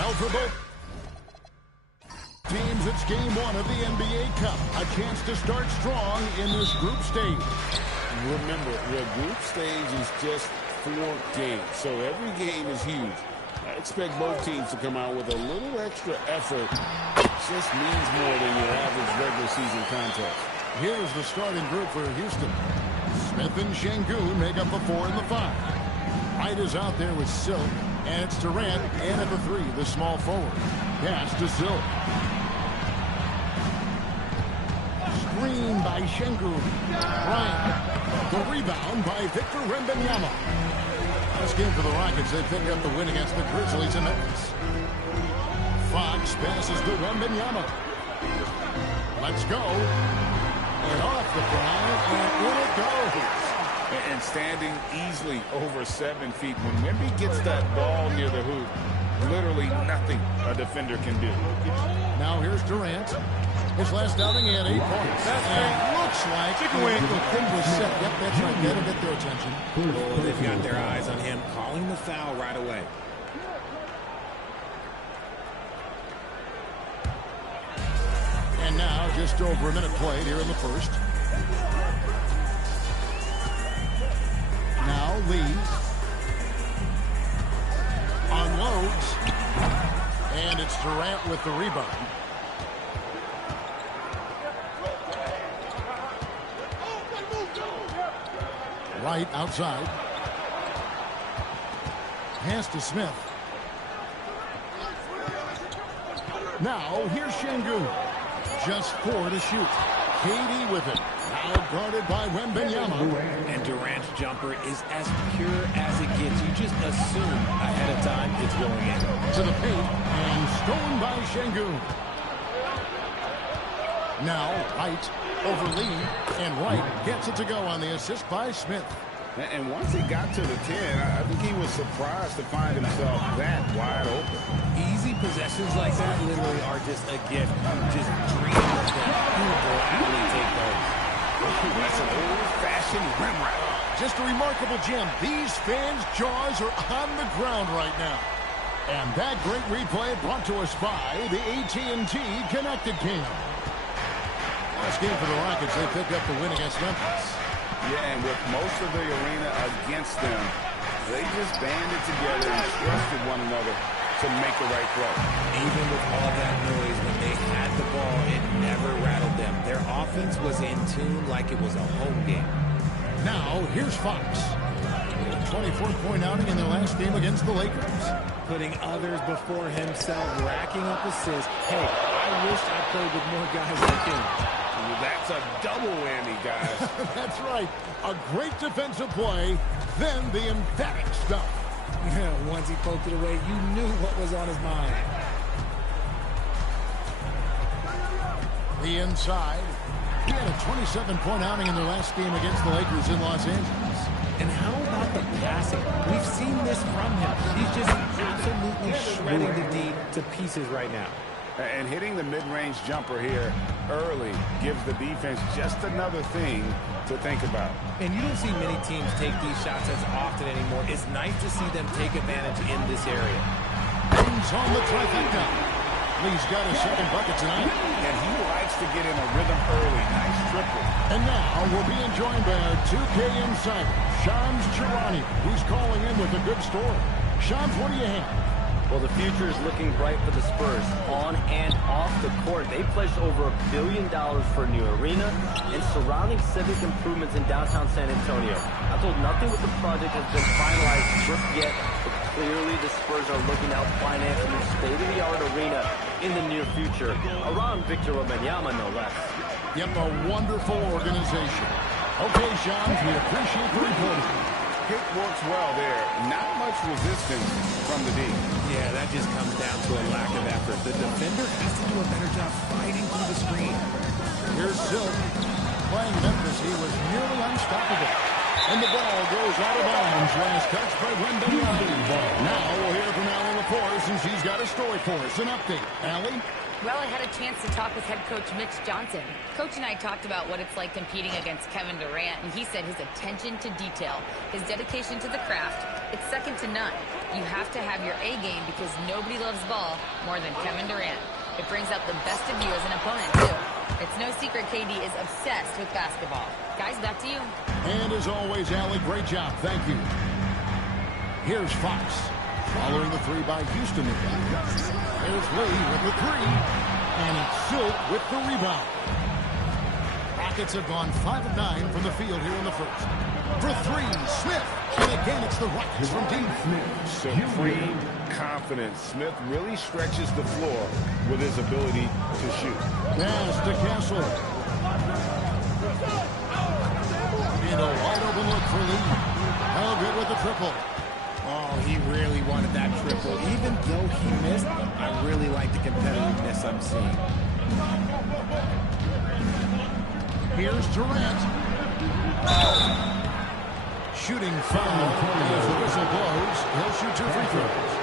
Well, for both teams, it's game one of the NBA Cup. A chance to start strong in this group stage. Remember, the group stage is just 4 games, so every game is huge. I expect both teams to come out with a little extra effort. It just means more than your average regular season contest. Here's the starting group for Houston. Smith and Şengün make up the 4 and the 5. White is out there with Silk, and it's Durant, and at the 3, the small forward. Pass to Silk. Screen by Şengün. Bryant. The rebound by Victor Wembanyama. This game for the Rockets, they pick up the win against the Grizzlies in Memphis. Fox passes to Wembanyama. Let's go. And off the ground, and in it goes. And standing easily over 7 feet. When Wemby gets that ball near the hoop, literally nothing a defender can do. Now here's Durant. His last outing, he had 8 points. And looks like the thing was set. Yep, that's right. That'll get their attention. Oh, they've got their eyes on him, calling the foul right away. And now just over a minute played here in the first. Now leads. Unloads. And it's Durant with the rebound. Right outside. Pass to Smith. Now here's Şengün. Just 4 to shoot. KD with it. Now guarded by Wembanyama. And Durant's jumper is as pure as it gets. You just assume ahead of time it's going in. To the paint. And stolen by Şengün. Now White over Lee. And White gets it to go on the assist by Smith. And once he got to the 10, I think he was surprised to find himself that wide open. Easy possessions like that literally are just a gift. Just dream of them. Who will actually take those? That's an old-fashioned rim wrap. Just a remarkable gem. These fans' jaws are on the ground right now. And that great replay brought to us by the AT&T Connected Team. Last game for the Rockets, they picked up the win against Memphis. Yeah, and with most of the arena against them, they just banded together and trusted one another to make the right play. Even with all that noise, when they had the ball, it never rattled them. Their offense was in tune like it was a home game. Now, here's Fox. A 24-point outing in their last game against the Lakers. Putting others before himself, racking up assists. Hey, I wish I played with more guys like him. That's a double whammy, guys. That's right. A great defensive play, then the emphatic stuff. Once he poked it away, you knew what was on his mind. The inside. He had a 27-point outing in their last game against the Lakers in Los Angeles. And how about the passing? We've seen this from him. He's just absolutely shredding the D to pieces right now. And hitting the mid-range jumper here early gives the defense just another thing to think about. And you don't see many teams take these shots as often anymore. It's nice to see them take advantage in this area. He's on the trifecta. Lee's got his second bucket tonight. And he likes to get in a rhythm early. Nice triple. And now we're being joined by our 2K insider, Shams Charania, who's calling in with a good story. Shams, what do you have? Well, the future is looking bright for the Spurs. On and off the court, they pledged over $1 billion for a new arena and surrounding civic improvements in downtown San Antonio. I'm told nothing with the project has been finalized just yet, but clearly the Spurs are looking to help finance a new state-of-the-art arena in the near future, around Victor Wembanyama, no less. Yep, a wonderful organization. Okay, Shams, we appreciate the reporting. Pick works well there. Not much resistance from the D. Yeah, that just comes down to a lack of effort. The defender has to do a better job fighting through the screen. Here's Silk. Playing Memphis, he was nearly unstoppable. And the ball goes out of bounds. Last touch by Wembanyama. Now we'll hear from Allie LaForce, and she's got a story for us. An update. Allie? Well, I had a chance to talk with head coach Mitch Johnson. Coach and I talked about what it's like competing against Kevin Durant, and he said his attention to detail, his dedication to the craft, it's second to none. You have to have your A game because nobody loves ball more than Kevin Durant. It brings out the best of you as an opponent, too. It's no secret KD is obsessed with basketball. Guys, back to you. And as always, Allie, great job. Thank you. Here's Fox. Following the three by Houston. There's Lee with the three. And it's Silk with the rebound. Rockets have gone 5 of 9 from the field here in the first. For three, Smith. And again, it's the Rockets from deep. Supreme confidence. Smith really stretches the floor with his ability to shoot. Pass to Castle. And a wide open look for Lee. Held good with the triple. Oh, he really wanted that triple. Even though he missed, I really like the competitiveness I'm seeing. Here's Durant. Shooting foul. As the whistle blows, he'll shoot 2 free throws.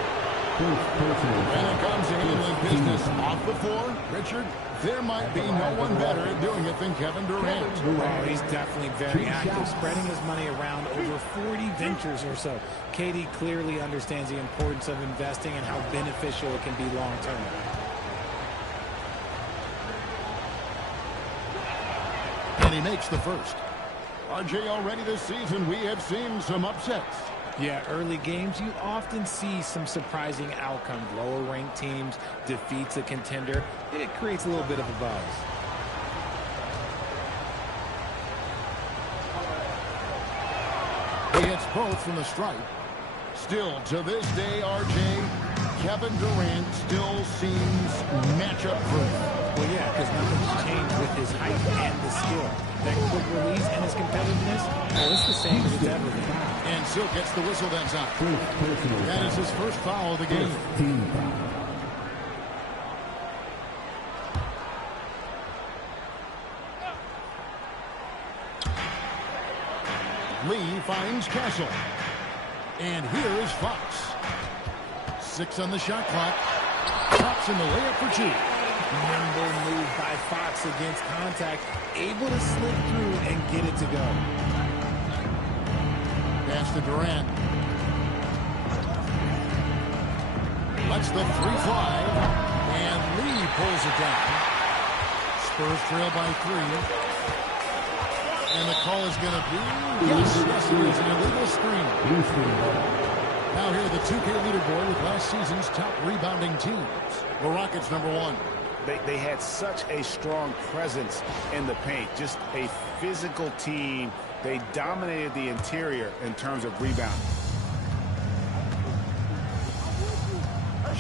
When it comes to handling business off the floor, Richard, there might be no one better at doing it than Kevin Durant. Oh, he's definitely very active, spreading his money around over 40 ventures or so. KD clearly understands the importance of investing and how beneficial it can be long-term. And he makes the first. RJ, already this season, we have seen some upsets. Yeah, early games, you often see some surprising outcomes. Lower-ranked teams defeats a contender. It creates a little bit of a buzz. He hits both from the stripe. Still, to this day, RJ, Kevin Durant still seems matchup-proof. Well, yeah, because nothing's changed with his height and the skill. That quick release and his competitiveness, well, it's the same as it's ever been. And Silk gets the whistle that time. That is his first foul of the game. Lee finds Castle. And here is Fox. 6 on the shot clock. Fox in the layup for 2. Nimble move by Fox against contact, able to slip through and get it to go. Pass to Durant. Lets the 3 fly. And Lee pulls it down. Spurs trail by 3. And the call is going to be, yes, it is an illegal screen. Now here the 2K leaderboard with last season's top rebounding teams. The Rockets, number 1. They had such a strong presence in the paint. Just a physical team. They dominated the interior in terms of rebounding.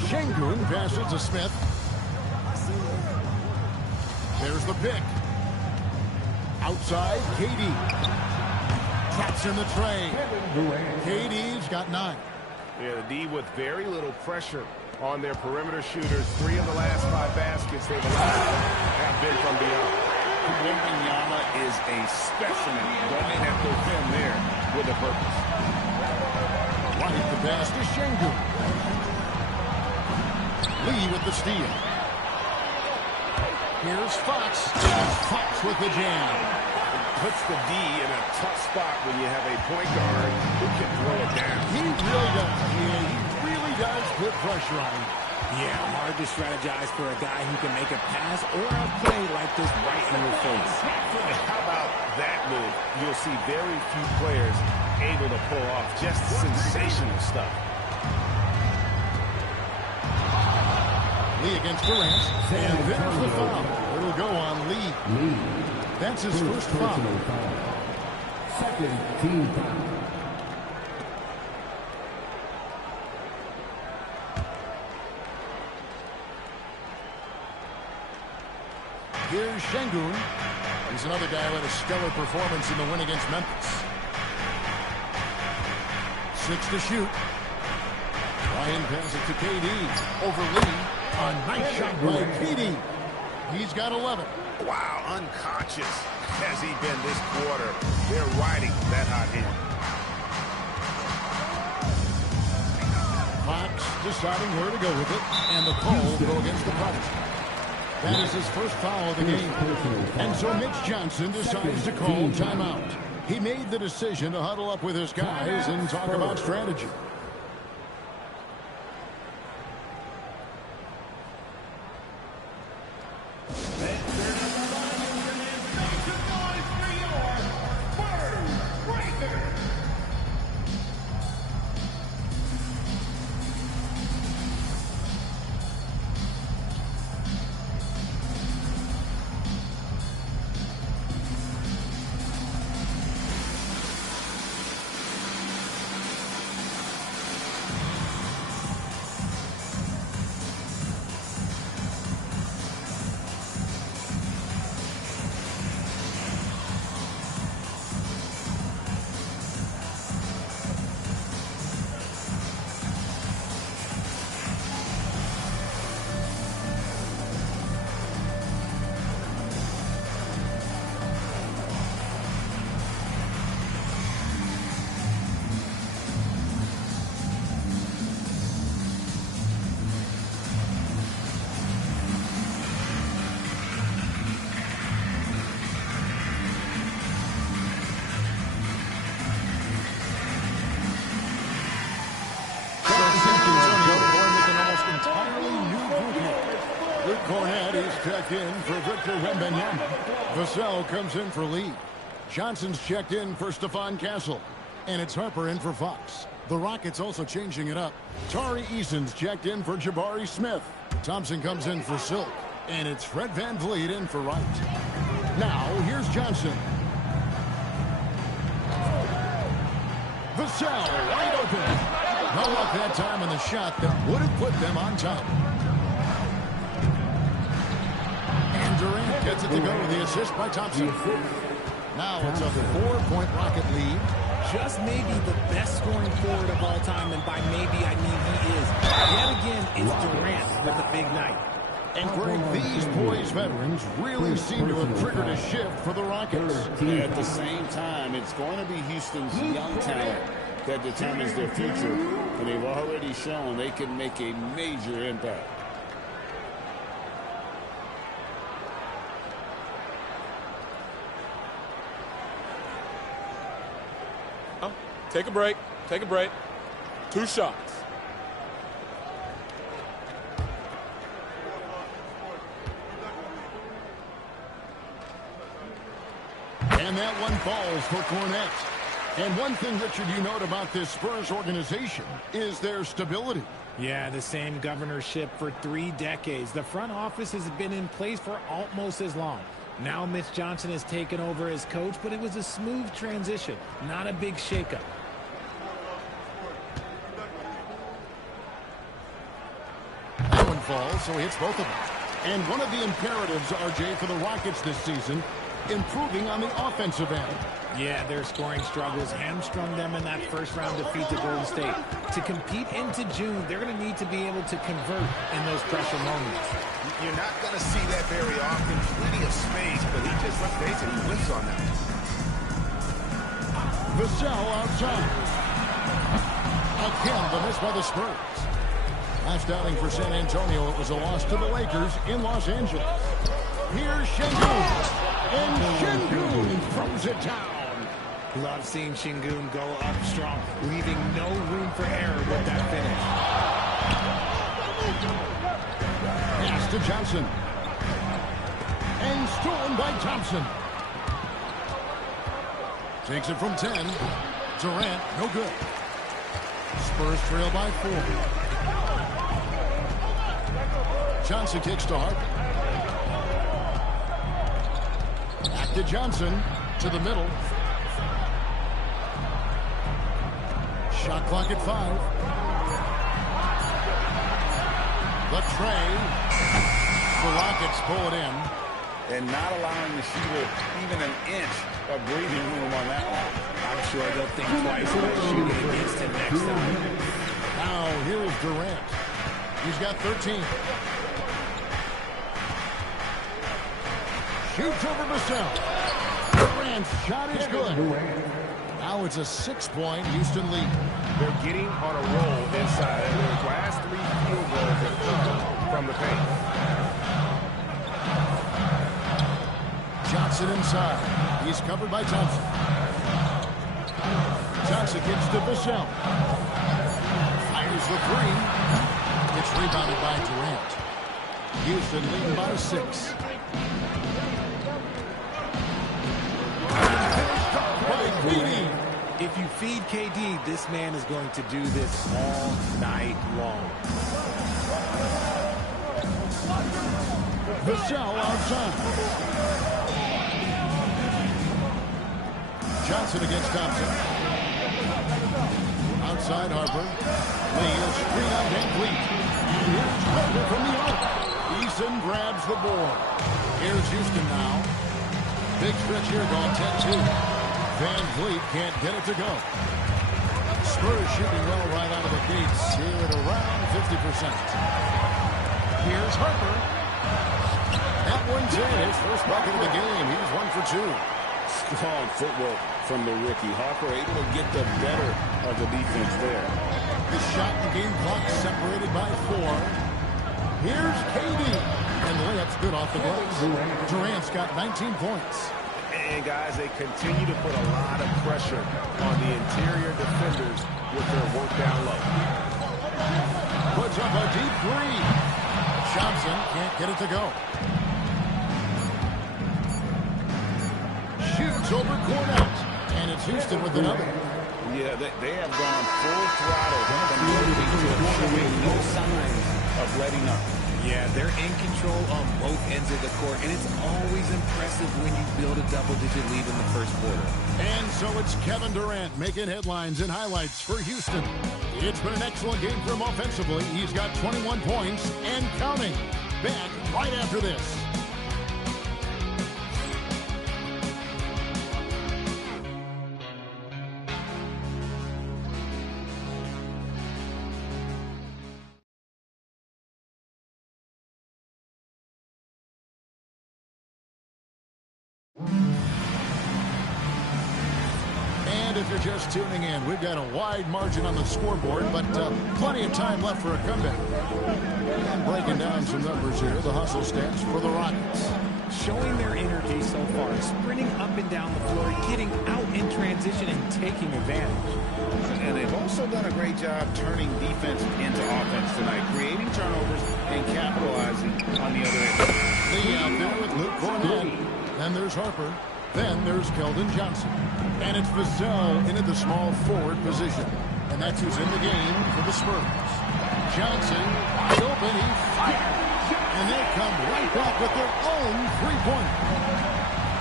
Şengün passes to Smith. There's the pick. Outside, KD. Traps in the tray. KD's got 9. Yeah, the D with very little pressure on their perimeter shooters. 3 of the last 5 baskets they've allowed have been from beyond. Wembanyama is a specimen going at the rim there with a purpose. Right, the pass to Şengün. Lee with the steal. Here's Fox. Fox with the jam. Puts the D in a tough spot when you have a point guard who can throw it down. He really does. Yeah, he really does put pressure on him. Yeah, hard to strategize for a guy who can make a pass or a play like this right in your face. How about that move? You'll see very few players able to pull off just sensational stuff. Lee against Durant. And there's the foul. It'll go on Lee. That's his first foul. Second team foul. Here's Şengün. He's another guy who had a stellar performance in the win against Memphis. 6 to shoot. Ryan passes it to KD. Over Lee. A nice shot by KD. He's got 11. Wow, unconscious has he been this quarter. They're riding that hot hand. Fox deciding where to go with it. And the call will go against the Protestants. That is his first foul of the game. And so Mitch Johnson decides to call timeout. He made the decision to huddle up with his guys and talk about strategy. Checked in for Victor Wembanyama. Vassell comes in for Lee. Johnson's checked in for Stephon Castle. And it's Harper in for Fox. The Rockets also changing it up. Tari Eason's checked in for Jabari Smith. Thompson comes in for Silk. And it's Fred VanVleet in for Wright. Now, here's Johnson. Vassell wide open. No luck that time on the shot that would have put them on top. Durant gets it to go. The assist by Thompson. Now it's a 4-point Rocket lead. Just maybe the best scoring forward of all time, and by maybe I mean he is. Yet again, it's Durant with a big night. And Greg, these boys veterans really seem to have triggered a shift for the Rockets. At the same time, it's going to be Houston's young talent that determines their future. And they've already shown they can make a major impact. Take a break. Take a break. 2 shots. And that one falls for Cornette. And one thing, Richard, you note about this Spurs organization is their stability. Yeah, the same governorship for 3 decades. The front office has been in place for almost as long. Now Mitch Johnson has taken over as coach, but it was a smooth transition, not a big shakeup. That one falls, so he hits both of them. And one of the imperatives, RJ, for the Rockets this season, improving on the offensive end. Yeah, their scoring struggles hamstrung them in that first-round defeat to Golden State. To compete into June, they're going to need to be able to convert in those pressure moments. You're not going to see that very often. Plenty of space, but he just, let's face it, he whiffs on that. Vassell outside. Again, the miss by the Spurs. Last outing for San Antonio, it was a loss to the Lakers in Los Angeles. Here's Şengün. And Şengün throws it down. Love seeing Şengün go up strong, leaving no room for error with that finish. Pass to Johnson. And stolen by Thompson. Takes it from 10. Durant, no good. Spurs trail by 4. Johnson kicks to Harper. Back to Johnson. To the middle. Shot clock at 5. The tray. The Rockets pull it in. And not allowing the shooter even an inch of breathing room on that one. I'm sure they'll think twice about shooting against him next time. Now, here is Durant. He's got 13. Shoots over Vassell. Durant's shot is good. Now it's a 6-point Houston lead. They're getting on a roll inside. Their last 3 field goals have come from the paint. Johnson inside. He's covered by Thompson. Johnson gets to Bichelle. Fires the three. It's rebounded by Durant. Houston leading by 6. By KD. If you feed KD, this man is going to do this all night long. Bichelle outside. Johnson against Thompson. Outside Harper. Lee, a screen on Van Vliet. And here's Harper from the arc. Eason grabs the board. Here's Houston now. Big stretch here going 10-2. Van Vliet can't get it to go. Spurs shooting well right out of the gates here at around 50%. Here's Harper. That one's in. His first bucket of the game. He's 1 for 2. Strong footwork from the rookie. Harper able to get the better of the defense there. The shot and game clock separated by 4. Here's KD. And the layup's good off the glass. Durant's got 19 points. And guys, they continue to put a lot of pressure on the interior defenders with their work down low. Puts up a deep three. Johnson can't get it to go. Shoots over Cornette. And it's Houston with another. Yeah, they have gone full throttle from showing no signs of letting up. Yeah, they're in control on both ends of the court, and it's always impressive when you build a double-digit lead in the first quarter. And so it's Kevin Durant making headlines and highlights for Houston. It's been an excellent game for him offensively. He's got 21 points and counting. Back right after this. And if you're just tuning in, we've got a wide margin on the scoreboard, but plenty of time left for a comeback. And breaking down some numbers here, the hustle stats for the Rockets. Showing their energy so far, sprinting up and down the floor, getting out in transition and taking advantage. And they've also done a great job turning defense into offense tonight, creating turnovers and capitalizing on the other end. Lee out there with Luke Cornette. Then there's Harper. Then there's Keldon Johnson. And it's Vassell into the small forward position. And that's who's in the game for the Spurs. Johnson, wide open, he fires. And they come right back with their own three-pointer.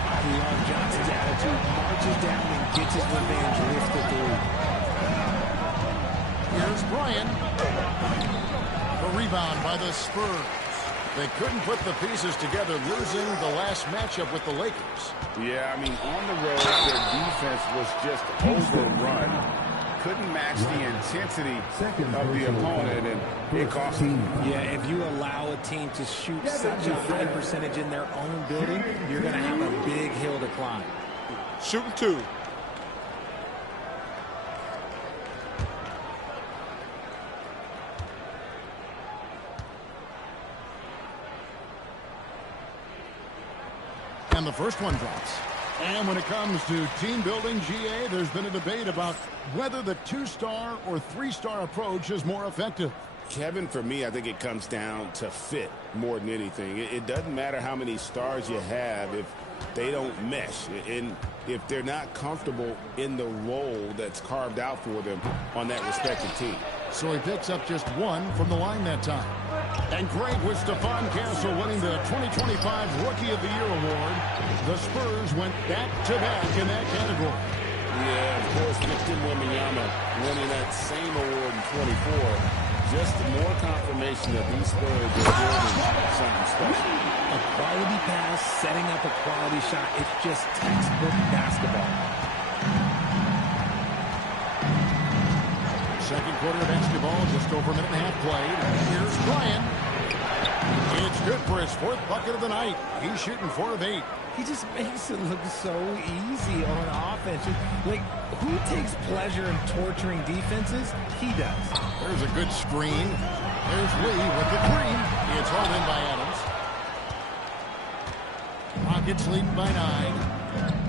I love Johnson's attitude. Marches down and gets his revenge with the three. Here's Bryant. The rebound by the Spurs. They couldn't put the pieces together, losing the last matchup with the Lakers. Yeah, I mean, on the road, their defense was just overrun. Couldn't match the intensity of the opponent, and it cost them. Yeah, if you allow a team to shoot such a high percentage in their own building, you're going to have a big hill to climb. Shooting 2. And the first one drops. And when it comes to team building, GA, there's been a debate about whether the 2-star or 3-star approach is more effective. Kevin, for me, I think it comes down to fit more than anything. It doesn't matter how many stars you have if they don't mesh. And if they're not comfortable in the role that's carved out for them on that respective team. So he picks up just 1 from the line that time. And great with Stephon Castle winning the 2025 Rookie of the Year award. The Spurs went back-to-back in that category. Yeah, of course, Victor Wembanyama winning that same award in 24. Just more confirmation that these Spurs are building something special. A quality pass, setting up a quality shot. It's just textbook basketball. Second quarter of basketball, just over a minute and a half played. Here's Bryant. It's good for his 4th bucket of the night. He's shooting 4 of 8. He just makes it look so easy on offense. Like, who takes pleasure in torturing defenses? He does. There's a good screen. There's Lee with the 3. It's hauled in by Adams. Clock Rockets lead by 9.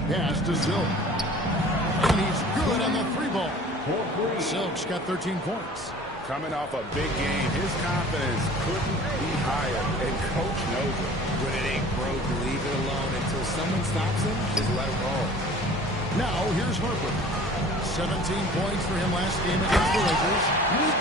Pass to Silk. And he's good on the 3-ball. Silk's got 13 points. Coming off a big game, his confidence couldn't be higher, and Coach knows it. When it ain't broke, leave it alone until someone stops him. Just let him roll. Now, here's Harper. 17 points for him last game against the Lakers.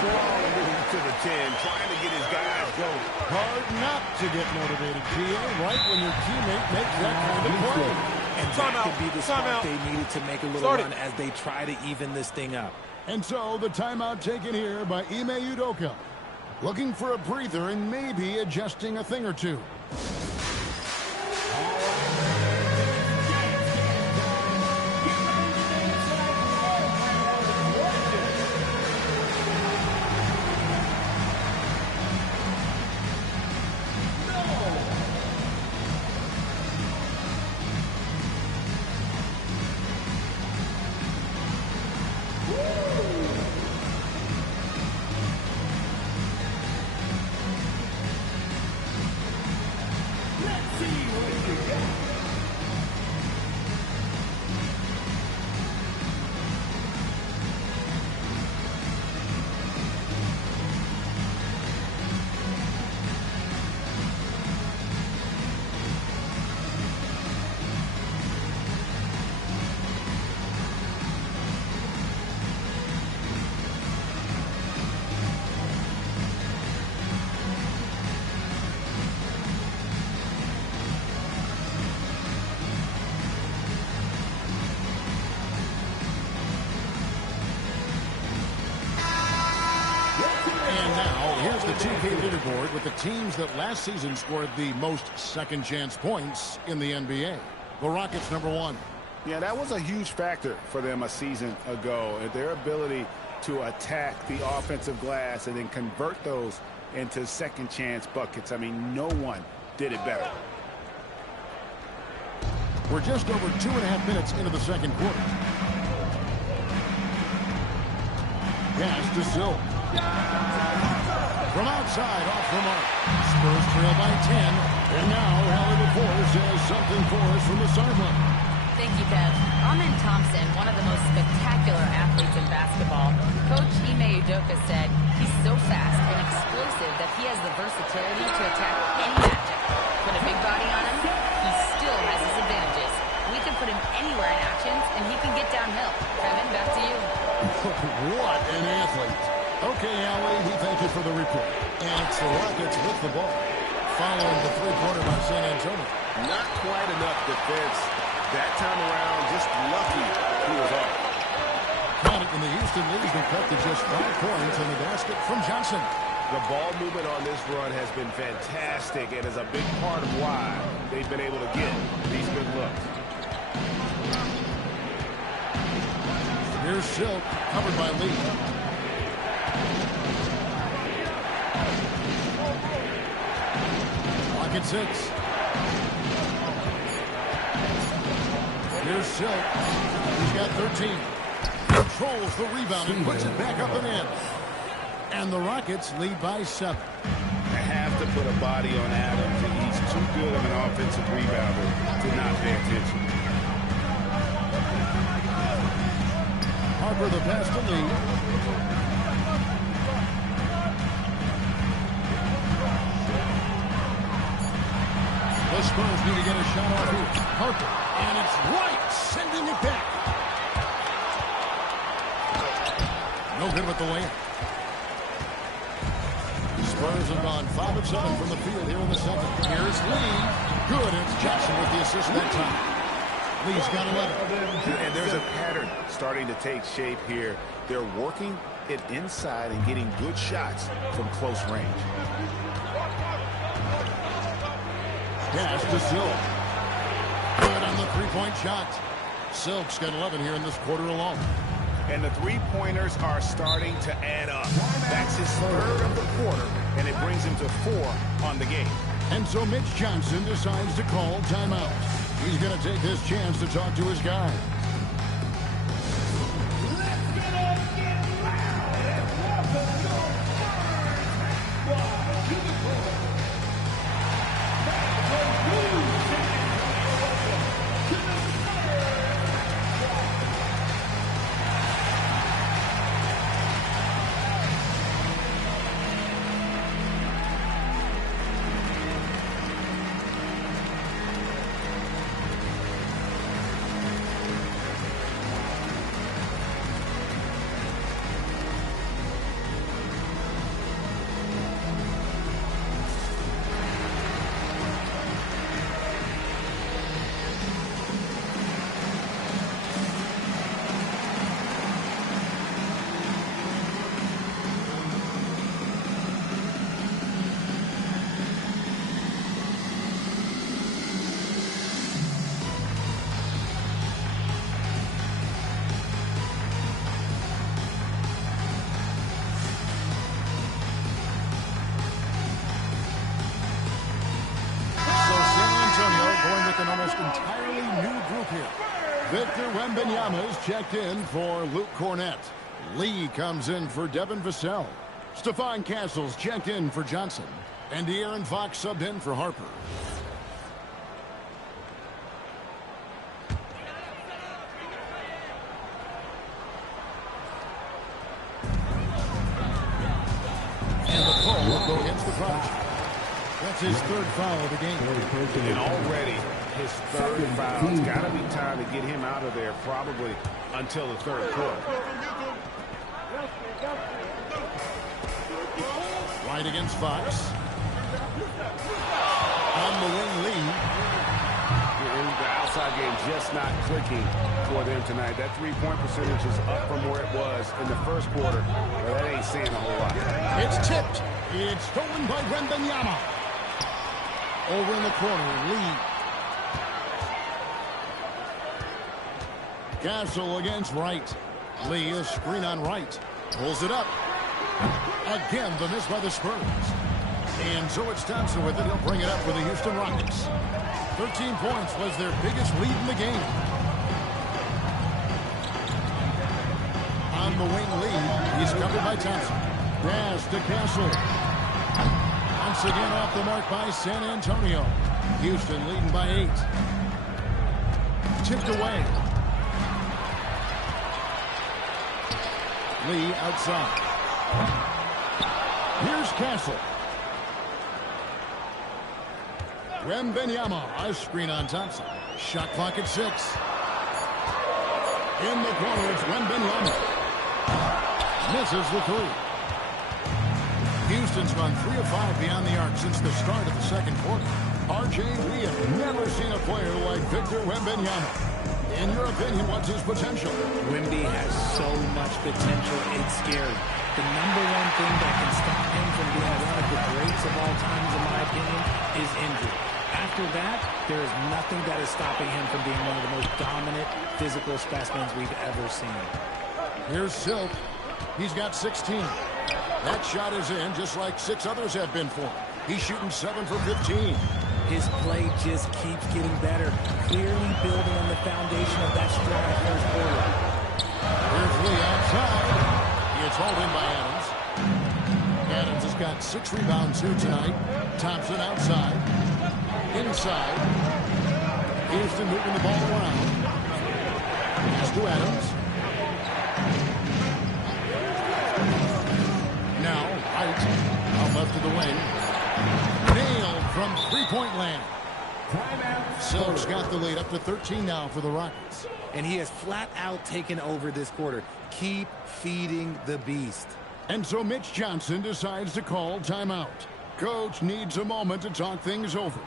Strong move to the 10, trying to get his guys going. Hard not to get motivated, Gia, right when your teammate makes that kind of play. And that could be the spark they needed to make a little run as they try to even this thing up. And so the timeout taken here by Ime Udoka. Looking for a breather and maybe adjusting a thing or two. Here's the 2K leaderboard with the teams that last season scored the most second-chance points in the NBA. The Rockets, number 1. Yeah, that was a huge factor for them a season ago. Their ability to attack the offensive glass and then convert those into second-chance buckets. I mean, no one did it better. We're just over 2.5 minutes into the second quarter. Pass to Silk. From outside, off the mark. Spurs trail by 10. And now, Hallie LaForce has something for us from the sideline. Thank you, Kev. Amen Thompson, one of the most spectacular athletes in basketball. Coach Ime Udoka said he's so fast and explosive that he has the versatility to attack any matchup. Put a big body on him, he still has his advantages. We can put him anywhere in actions, and he can get downhill. Kevin, back to you. What an athlete. Okay, Allie, we thank you for the report. And it's the Rockets with the ball. Following the three-pointer by San Antonio. Not quite enough defense. That time around, just lucky he was off. Count it, and the Houston lead been cut to just 5 points in the basket from Johnson. The ball movement on this run has been fantastic and is a big part of why they've been able to get these good looks. Here's Silk, covered by Lee. Rocket 6. Here's Silk. He's got 13. Controls the rebound and puts it back up and in. And the Rockets lead by 7. They have to put a body on Adams. He's too good of an offensive rebounder to not pay attention. Harper the pass to Lee. The Spurs need to get a shot off here. Harper. And it's White sending it back. No good with the layup. Spurs have gone 5 of 7 from the field here in the second. Here's Lee. Good. And it's Jackson with the assist that time. Lee's got 11. And there's a pattern starting to take shape here. They're working it inside and getting good shots from close range. Pass to Silk. Good on the three-point shot. Silk's got 11 here in this quarter alone. And the three-pointers are starting to add up. That's his third of the quarter, and it brings him to 4 on the game. And so Mitch Johnson decides to call timeout. He's going to take this chance to talk to his guy. Victor Wembanyama's checked in for Luke Cornett. Lee comes in for Devin Vassell. Stephon Castle's checked in for Johnson. And De'Aaron Fox subbed in for Harper. And the pull will go against the crunch. That's his third foul of the game. And already his third foul. It's got to be time to get him out of there probably until the third quarter. Right against Fox. On the wing, Lee. The outside game just not clicking for them tonight. That three-point percentage is up from where it was in the first quarter. But that ain't saying a whole lot. It's tipped. It's stolen by Wembanyama. Over in the corner, Lee. Castle against Wright. Lee, a screen on Wright. Pulls it up. Again, the miss by the Spurs. And so it's Thompson with it. He'll bring it up for the Houston Rockets. 13 points was their biggest lead in the game. On the wing, Lee. He's covered by Thompson. Pass to Castle. Once again off the mark by San Antonio. Houston leading by 8. Tipped away. Lee outside. Here's Castle. Wembanyama, a screen on Thompson. Shot clock at 6. In the corner, it's Wembanyama. Misses the 3. Houston's run 3 of 5 beyond the arc since the start of the second quarter. RJ, we have never seen a player like Victor Wembanyama. In your opinion, what's his potential? Wemby has so much potential, it's scary. The number one thing that can stop him from being one of the greats of all times, in my opinion, is injury. After that, there is nothing that is stopping him from being one of the most dominant physical specimens we've ever seen. Here's Silk. He's got 16. That shot is in, just like 6 others have been for him. He's shooting 7 for 15. His play just keeps getting better, clearly building on the foundation of that strong first quarter. Here's Lee outside. It's hauled in by Adams. Adams has got 6 rebounds here tonight. Thompson outside. Inside. Houston moving the ball around. Pass to Adams. Now, Wright out left to the wing. Nailed from three-point land. Silk's got the lead up to 13 now for the Rockets. And he has flat out taken over this quarter. Keep feeding the beast. And so Mitch Johnson decides to call timeout. Coach needs a moment to talk things over.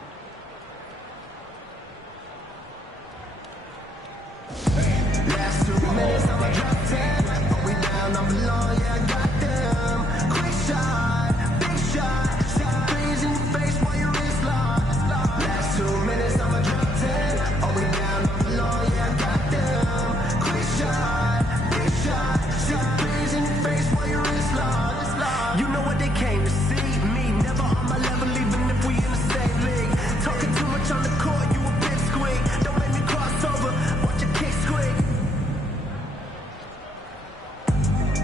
Last 2 minutes, I'ma drop 10. Are we down? I'm below, yeah, I got them. Quick shot, big shot. Shot threes in your face while your wrist locked. Last 2 minutes, I'ma drop 10. Are we down? I'm below, yeah, I got them. Quick shot, big shot. Shot threes in your face while your wrist locked. You know what they came to see? Me, never on my level, even if we in the same league. Talking too much on the court, you a big squeak. Don't make me cross over. Watch your kick squeak.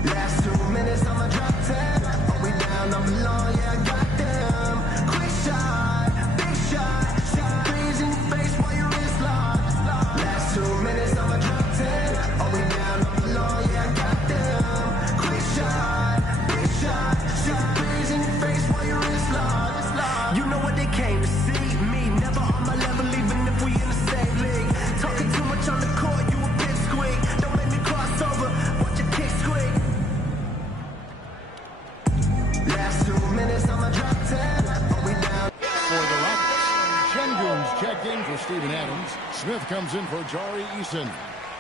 Last 2 minutes, I'ma drop 10. Are we down? I'm below, yeah, I got them. Quick shot, big shot. Shot threes in your face while your wrist locked. Last 2 minutes, I'ma drop 10. Are we down? I'm below, yeah, I got them. Quick shot, big shot. Shot threes in your face while your wrist locked. You know what they came to see? Me, never on my level, even if we in the same league. Talking too much on the court, you a big squeak. Don't make me cross over. Watch your kick squeak. Last 2 minutes, I'ma drop 10. Are we down? For the Rockets, Şengün's checked in for Steven Adams. Smith comes in for Jari Eason.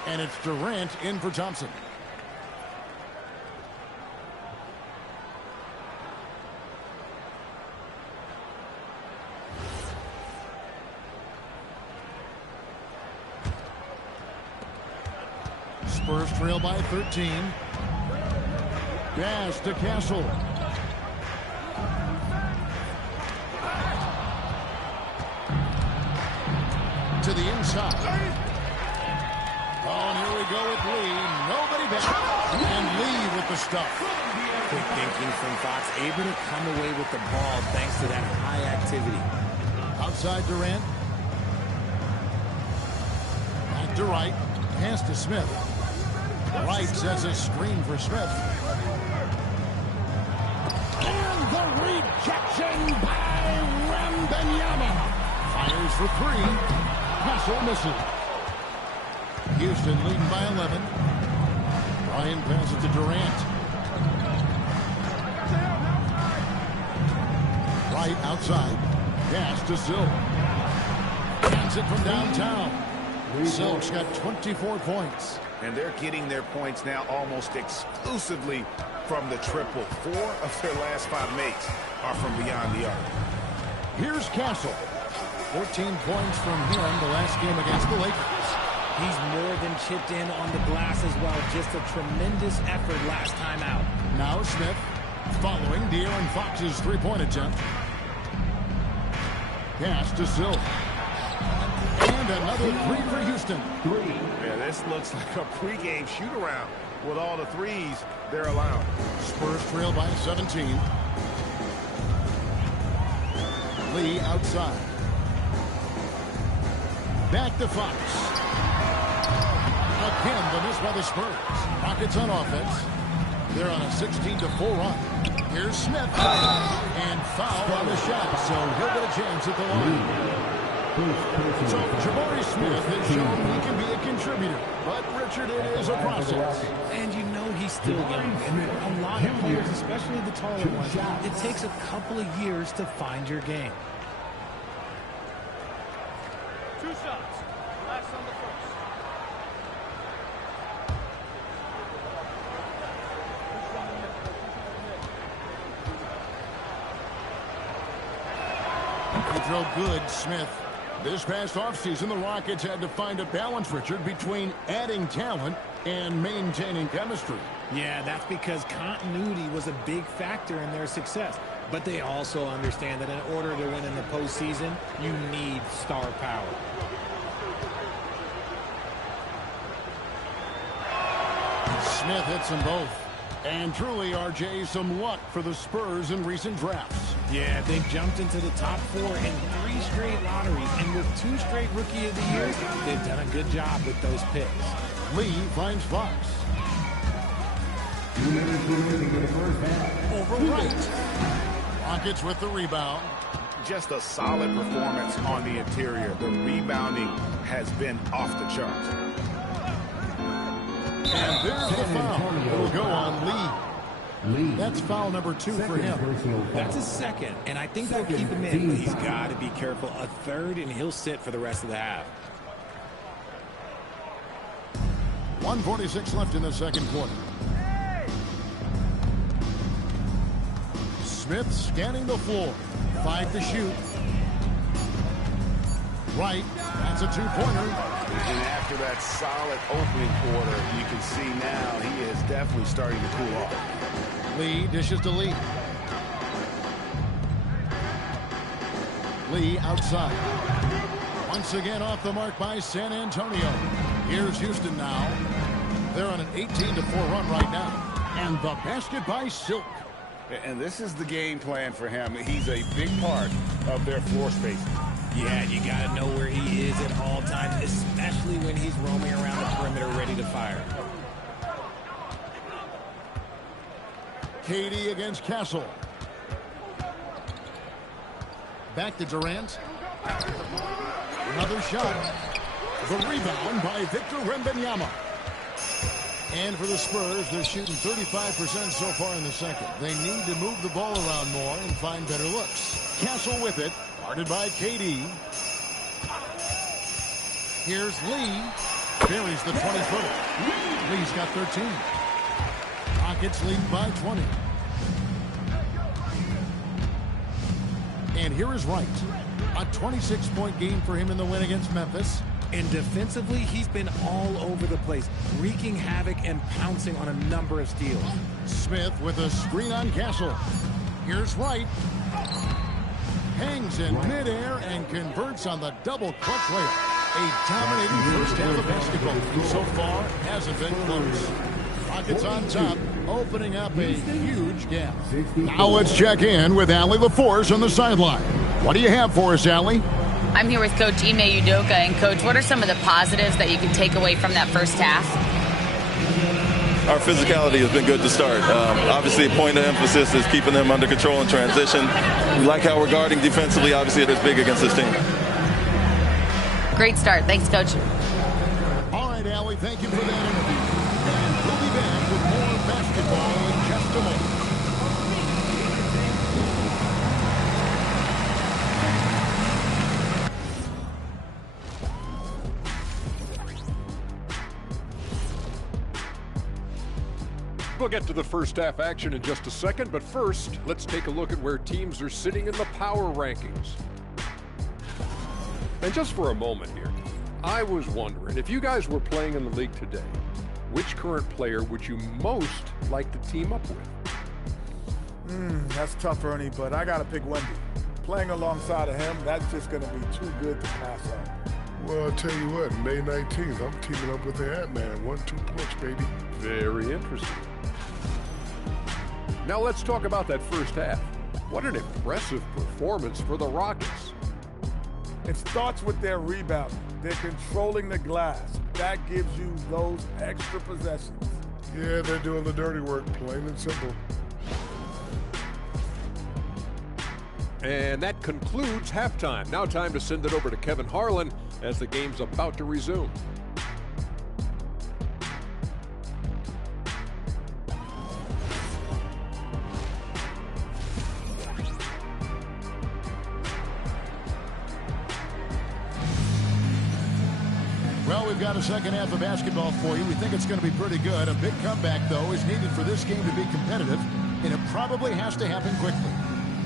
And it's Durant in for Thompson. Spurs trail by 13. Pass to Castle. To the inside. Oh, and here we go with Lee. Nobody back. And Lee with the stuff. Quick thinking from Fox, able to come away with the ball thanks to that high activity. Outside Durant. Back to Wright. Pass to Smith. Wright sets a screen for Smith. And the rejection by Wembanyama. Fires for three. Hustle misses. Houston leading by 11. Ryan passes to Durant. Right outside. Pass to Silk. Hands it from downtown. Silk's got 24 points. And they're getting their points now almost exclusively from the triple. 4 of their last 5 makes are from beyond the arc. Here's Castle. 14 points from him the last game against the Lakers. He's more than chipped in on the glass as well. Just a tremendous effort last time out. Now Smith following De'Aaron Fox's three-point attempt. Pass to Silk. And another three for Houston. Yeah, this looks like a pregame shoot-around with all the threes they're allowed. Spurs trail by 17. Lee outside. Back to Fox. Again, the miss by the Spurs. Rockets on offense. They're on a 16-4 run. Here's Smith. And foul on the shot, so he'll get a chance at the line. So Jabari Smith has shown he can be a contributor, but Richard, it is a process. And you know he's still young. And a lot of players, especially the taller ones, it takes a couple of years to find your game. 2 shots. Last on the first. He drove good, Smith. This past offseason, the Rockets had to find a balance, Richard, between adding talent and maintaining chemistry. Yeah, that's because continuity was a big factor in their success. But they also understand that in order to win in the postseason, you need star power. Smith hits them both. And truly, RJ, some luck for the Spurs in recent drafts. Yeah, they jumped into the top 4 in 3 straight lotteries. And with 2 straight Rookie of the Years, they've done a good job with those picks. Lee finds Fox. Over Wright. Rockets with the rebound. Just a solid performance on the interior. The rebounding has been off the charts. And there's the foul. It'll go on Lee. That's foul number 2 for him. That's his second, and I think they'll keep him in. But he's got to be careful. A third, and he'll sit for the rest of the half. 1:46 left in the second quarter. Smith scanning the floor. 5 to shoot. Wright, that's a 2-pointer. And after that solid opening quarter, you can see now he is definitely starting to cool off. Lee dishes to Lee. Lee outside. Once again off the mark by San Antonio. Here's Houston now. They're on an 18-4 run right now. And the basket by Silk. And this is the game plan for him. He's a big part of their floor space. Yeah, you got to know where he is at all times, especially when he's roaming around the perimeter ready to fire. KD against Castle. Back to Durant. Another shot. The rebound by Victor Wembanyama. And for the Spurs, they're shooting 35% so far in the second. They need to move the ball around more and find better looks. Castle with it. Guarded by KD. Here's Lee. Buries the 20-footer. Lee's got 13. Rockets lead by 20. And here is Wright. A 26-point game for him in the win against Memphis. And defensively, he's been all over the place, wreaking havoc and pouncing on a number of steals. Smith with a screen on Castle. Here's Wright. Hangs in midair and converts on the double clutch layup. A dominating first half of basketball. So far, hasn't been close. Rockets on top, opening up a huge gap. Now let's check in with Allie LaForce on the sideline. What do you have for us, Allie? I'm here with Coach Ime Udoka. And, Coach, what are some of the positives that you can take away from that first half? Our physicality has been good to start. Obviously, a point of emphasis is keeping them under control in transition. We like how we're guarding defensively. Obviously, it is big against this team. Great start. Thanks, Coach. All right, Allie, thank you for that interview. And we'll be back with more basketball in just a moment. We'll get to the first half action in just a second, but first, let's take a look at where teams are sitting in the power rankings. And just for a moment here, I was wondering, if you guys were playing in the league today, which current player would you most like to team up with? That's tough, Ernie, but I got to pick Wemby. Playing alongside of him, that's just going to be too good to pass up. Well, I'll tell you what, May 19th, I'm teaming up with the Ant-Man. 1-2 punch, baby. Very interesting. Now let's talk about that first half. What an impressive performance for the Rockets. It starts with their rebound. They're controlling the glass. That gives you those extra possessions. Yeah, they're doing the dirty work, plain and simple. And that concludes halftime. Now time to send it over to Kevin Harlan as the game's about to resume. Well, we've got a second half of basketball for you. We think it's going to be pretty good. A big comeback, though, is needed for this game to be competitive, and it probably has to happen quickly.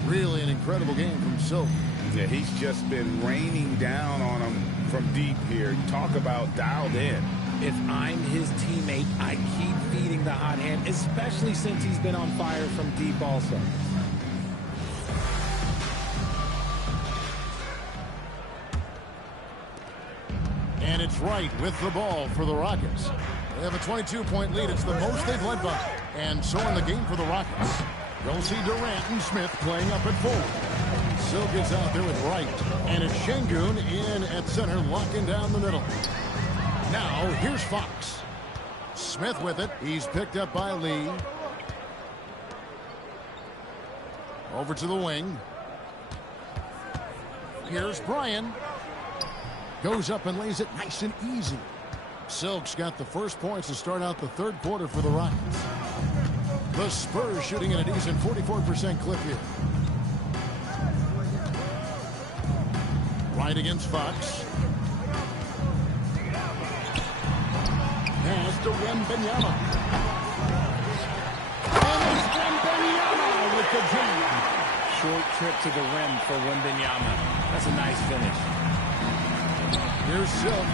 Really an incredible game from Silk. Yeah, he's just been raining down on him from deep here. Talk about dialed in. If I'm his teammate, I keep feeding the hot hand, especially since he's been on fire from deep also. And it's Wright with the ball for the Rockets. They have a 22-point lead. It's the most they've led by. And so in the game for the Rockets, you'll see Durant and Smith playing up at forward. Silk gets out there with Wright. And it's Şengün in at center, locking down the middle. Now, here's Fox. Smith with it. He's picked up by Lee. Over to the wing. Here's Bryan. Goes up and lays it nice and easy. Silk's got the first points to start out the third quarter for the Rockets. The Spurs shooting at a decent 44% clip here. Right against Fox. Pass to Wembanyama. And it's Wembanyama with the jam. Short trip to the rim for Wembanyama. That's a nice finish. Here's Silk.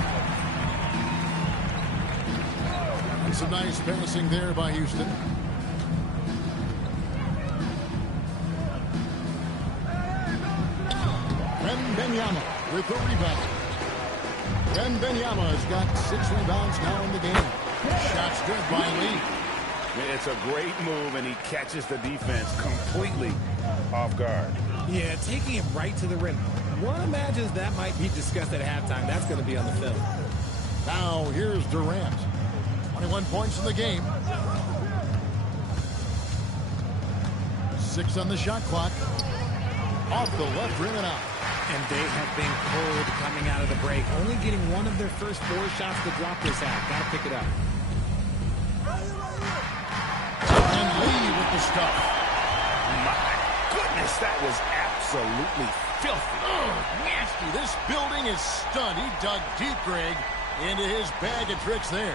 And some nice passing there by Houston. Wembanyama with the rebound. Wembanyama has got 6 rebounds now in the game. Shot's good by Lee. It's a great move, and he catches the defense completely off guard. Yeah, taking it right to the rim. One imagines that might be discussed at halftime. That's going to be on the film. Now here's Durant. 21 points in the game. 6 on the shot clock. Off the left rim and out. And they have been cold coming out of the break. Only getting one of their first 4 shots to drop this half. Got to pick it up. And Lee with the stuff. My goodness, that was absolutely filthy. Oh, nasty. This building is stunned. He dug deep, Greg, into his bag of tricks there.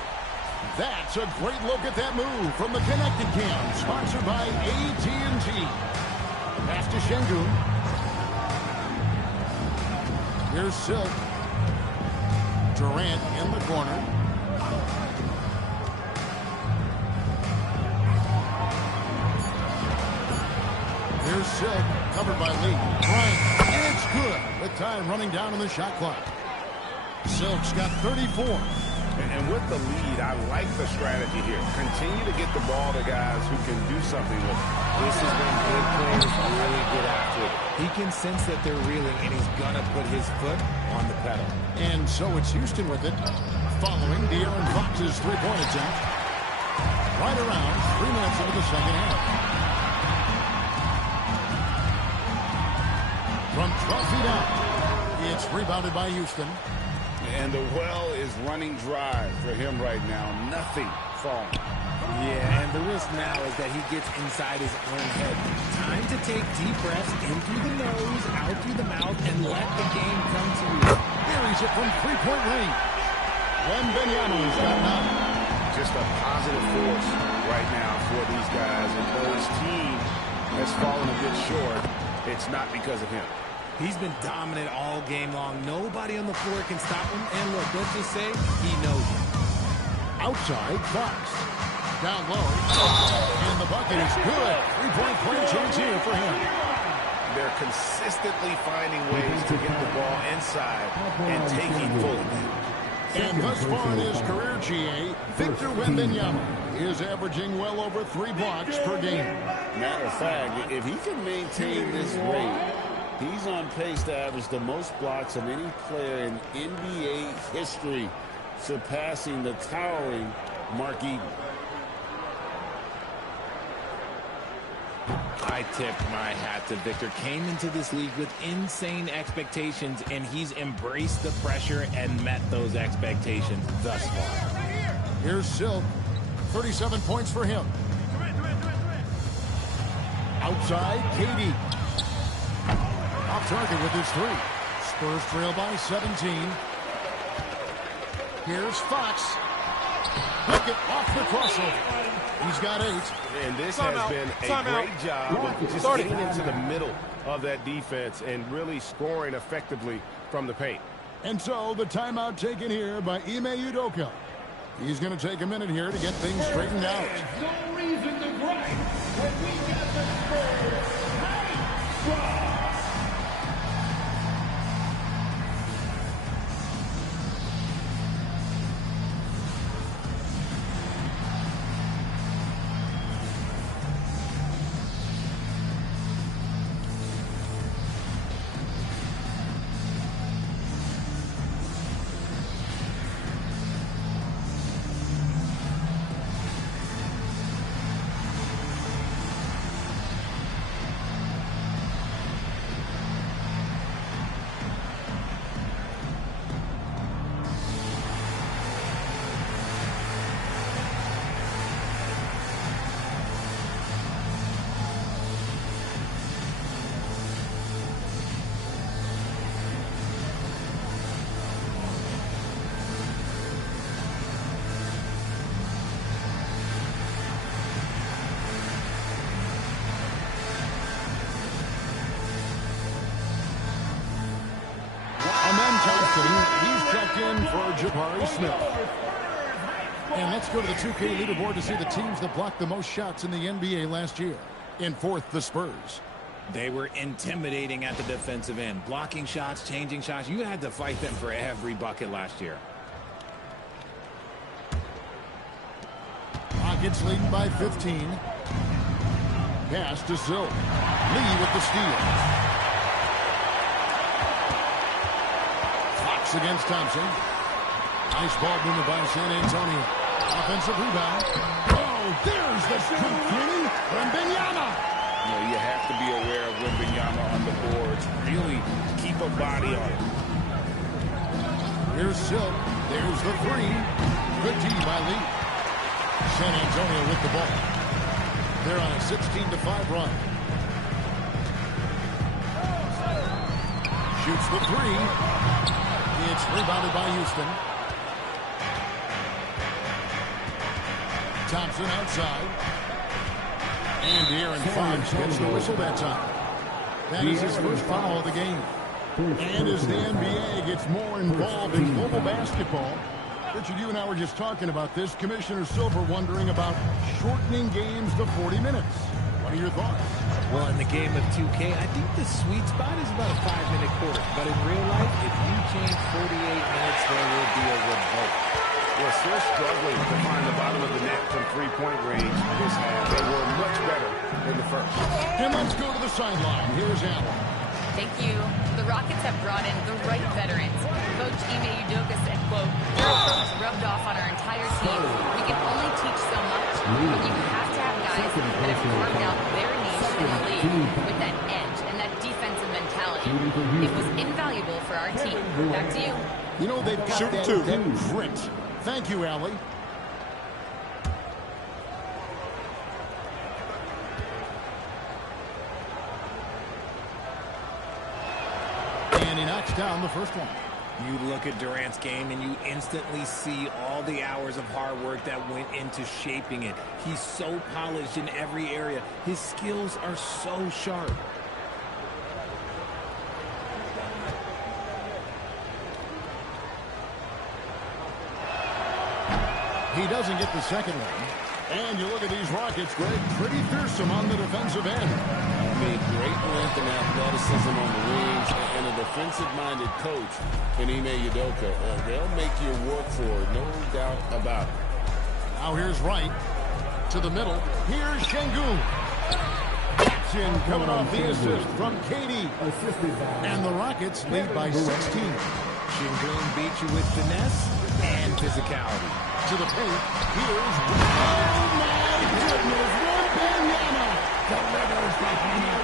That's a great look at that move from the Connected Cam, sponsored by AT&T. Pass to Şengün. Here's Silk. Durant in the corner. Here's Silk, covered by Lee. Bryant, it's good, with time running down on the shot clock. Silk's got 34. And with the lead, I like the strategy here. Continue to get the ball to guys who can do something with it. This is when good players really get after it. He can sense that they're reeling, and he's going to put his foot on the pedal. And so it's Houston with it, following De'Aaron Fox's three-point attempt. Right around 3 minutes into the second half. From 12 feet out, it's rebounded by Houston. And the well is running dry for him right now. Nothing falling. Yeah, and the risk now is that he gets inside his own head. Time to take deep breaths in through the nose, out through the mouth, and let the game come to you. Buries it from three-point range. Wembanyama's got 9. Just a positive force right now for these guys. And though his team has fallen a bit short, it's not because of him. He's been dominant all game long. Nobody on the floor can stop him. And look, let's just say he knows it. Outside, Fox. Down low. And the bucket is good. Three-point play chance here for him. They're consistently finding ways to get the ball inside and taking full advantage. And thus far in his career, GA, Victor Wembanyama is averaging well over 3 blocks per game. Matter of fact, if he can maintain this rate, he's on pace to average the most blocks of any player in NBA history, surpassing the towering Mark Eaton. I tip my hat to Victor. Came into this league with insane expectations, and he's embraced the pressure and met those expectations thus far. Here's Silk. 37 points for him. Outside, KD. Off target with his 3. Spurs trail by 17. Here's Fox. Look it off the crossover. He's got 8. And this has been a great job of just getting into the middle of that defense and really scoring effectively from the paint. And so the timeout taken here by Ime Udoka. He's going to take a minute here to get things straightened out. No reason to gripe when we got the Spurs. Hey, He's checked in for Jabari Smith. And let's go to the 2K leaderboard to see the teams that blocked the most shots in the NBA last year. In 4th, the Spurs. They were intimidating at the defensive end. Blocking shots, changing shots. You had to fight them for every bucket last year. Rockets leading by 15. Pass to Silk. Lee with the steal. Against Thompson. Nice ball movement by San Antonio. Offensive rebound. Oh, there's the scoop, Kenny. Wembanyama. You have to be aware of Wembanyama on the boards. Really keep a body on it. Here's Silk. There's the 3. Good D by Lee. San Antonio with the ball. They're on a 16-5 run. Shoots the 3. It's rebounded by Houston. Thompson outside. And De'Aaron Fox gets the whistle that time. That is his first foul of the game. And as the NBA gets more involved in global basketball, Richard, you and I were just talking about this. Commissioner Silver wondering about shortening games to 40 minutes. What are your thoughts? Well, in the game of 2K, I think the sweet spot is about a 5-minute quarter. But in real life, if you change 48 minutes, there will be a revolt. Yes, they're struggling to find the bottom of the net from three-point range this half. They were much better in the first. And let's go to the sideline. Here's Allen. Thank you. The Rockets have brought in the right veterans. Coach Ime Udoka said, quote, "Their approach rubbed off on our entire team. We can only teach so much, but you have to have guys that have carved out their niche in the league with that edge and that defensive mentality. It was invaluable for our team." Back to you. You know, they've got that grit. Thank you, Allie. And he knocks down the first one. You look at Durant's game and you instantly see all the hours of hard work that went into shaping it. He's so polished in every area. His skills are so sharp. He doesn't get the second one. And you look at these Rockets, Greg, pretty fearsome on the defensive end. I mean, great length and athleticism on the wings, and a defensive-minded coach in Ime Udoka. They'll make you work for it, no doubt about it. Now here's Wright to the middle. Here's Şengün. Jackson coming off the assist from Katie. And the Rockets lead by 16. Şengün beat you with finesse and physicality. To the paint. Here's, oh my goodness, Wembanyama delivers the hammer.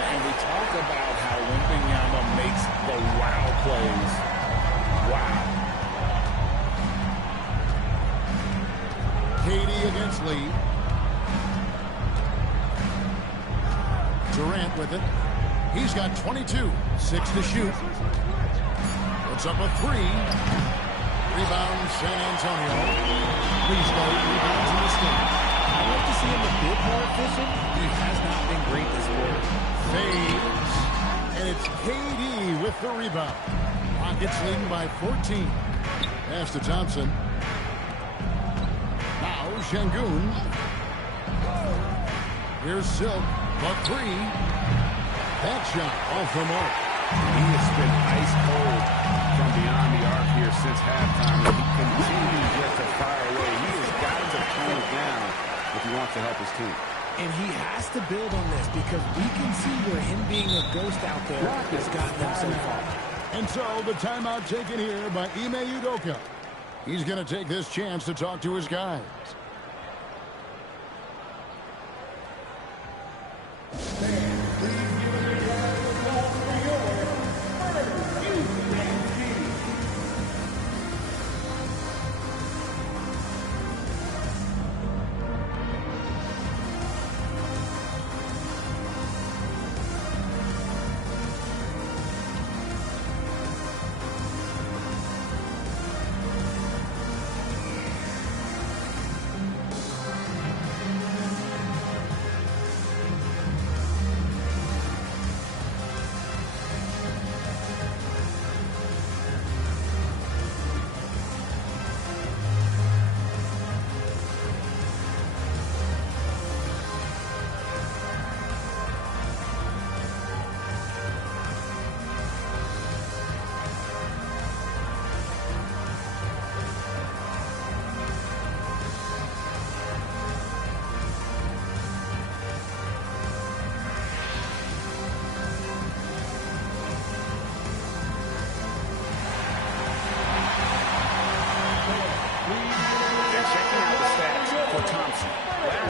And we talk about how Wembanyama makes the wow plays. Wow. Katie against Lee. Durant with it. He's got 22. 6 to shoot. Puts up a 3. Rebound, San Antonio. Please go. Rebound to the state. I'd like to see him a bit more efficient. He has not been great this quarter. Fades. And it's KD with the rebound. Rockets leading by 14. Pass to Thompson. Now Şengün. Here's Silk. The 3. That shot off the mark. He has been ice cold from beyond the arc here since halftime, and he continues yet to fire away. He has got to tone it down if he wants to help his team. And he has to build on this because we can see where him being a ghost out there has gotten them so far. And so the timeout taken here by Ime Udoka. He's going to take this chance to talk to his guys.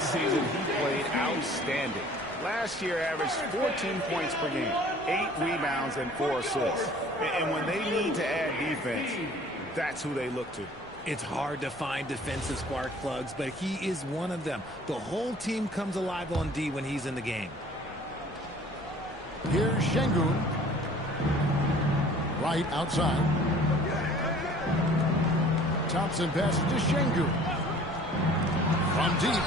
Season, he played outstanding. Last year averaged 14 points per game, 8 rebounds, and 4 assists. And when they need to add defense, that's who they look to. It's hard to find defensive spark plugs, but he is one of them. The whole team comes alive on D when he's in the game. Here's Şengün. Right outside. Thompson passes to Şengün. From deep.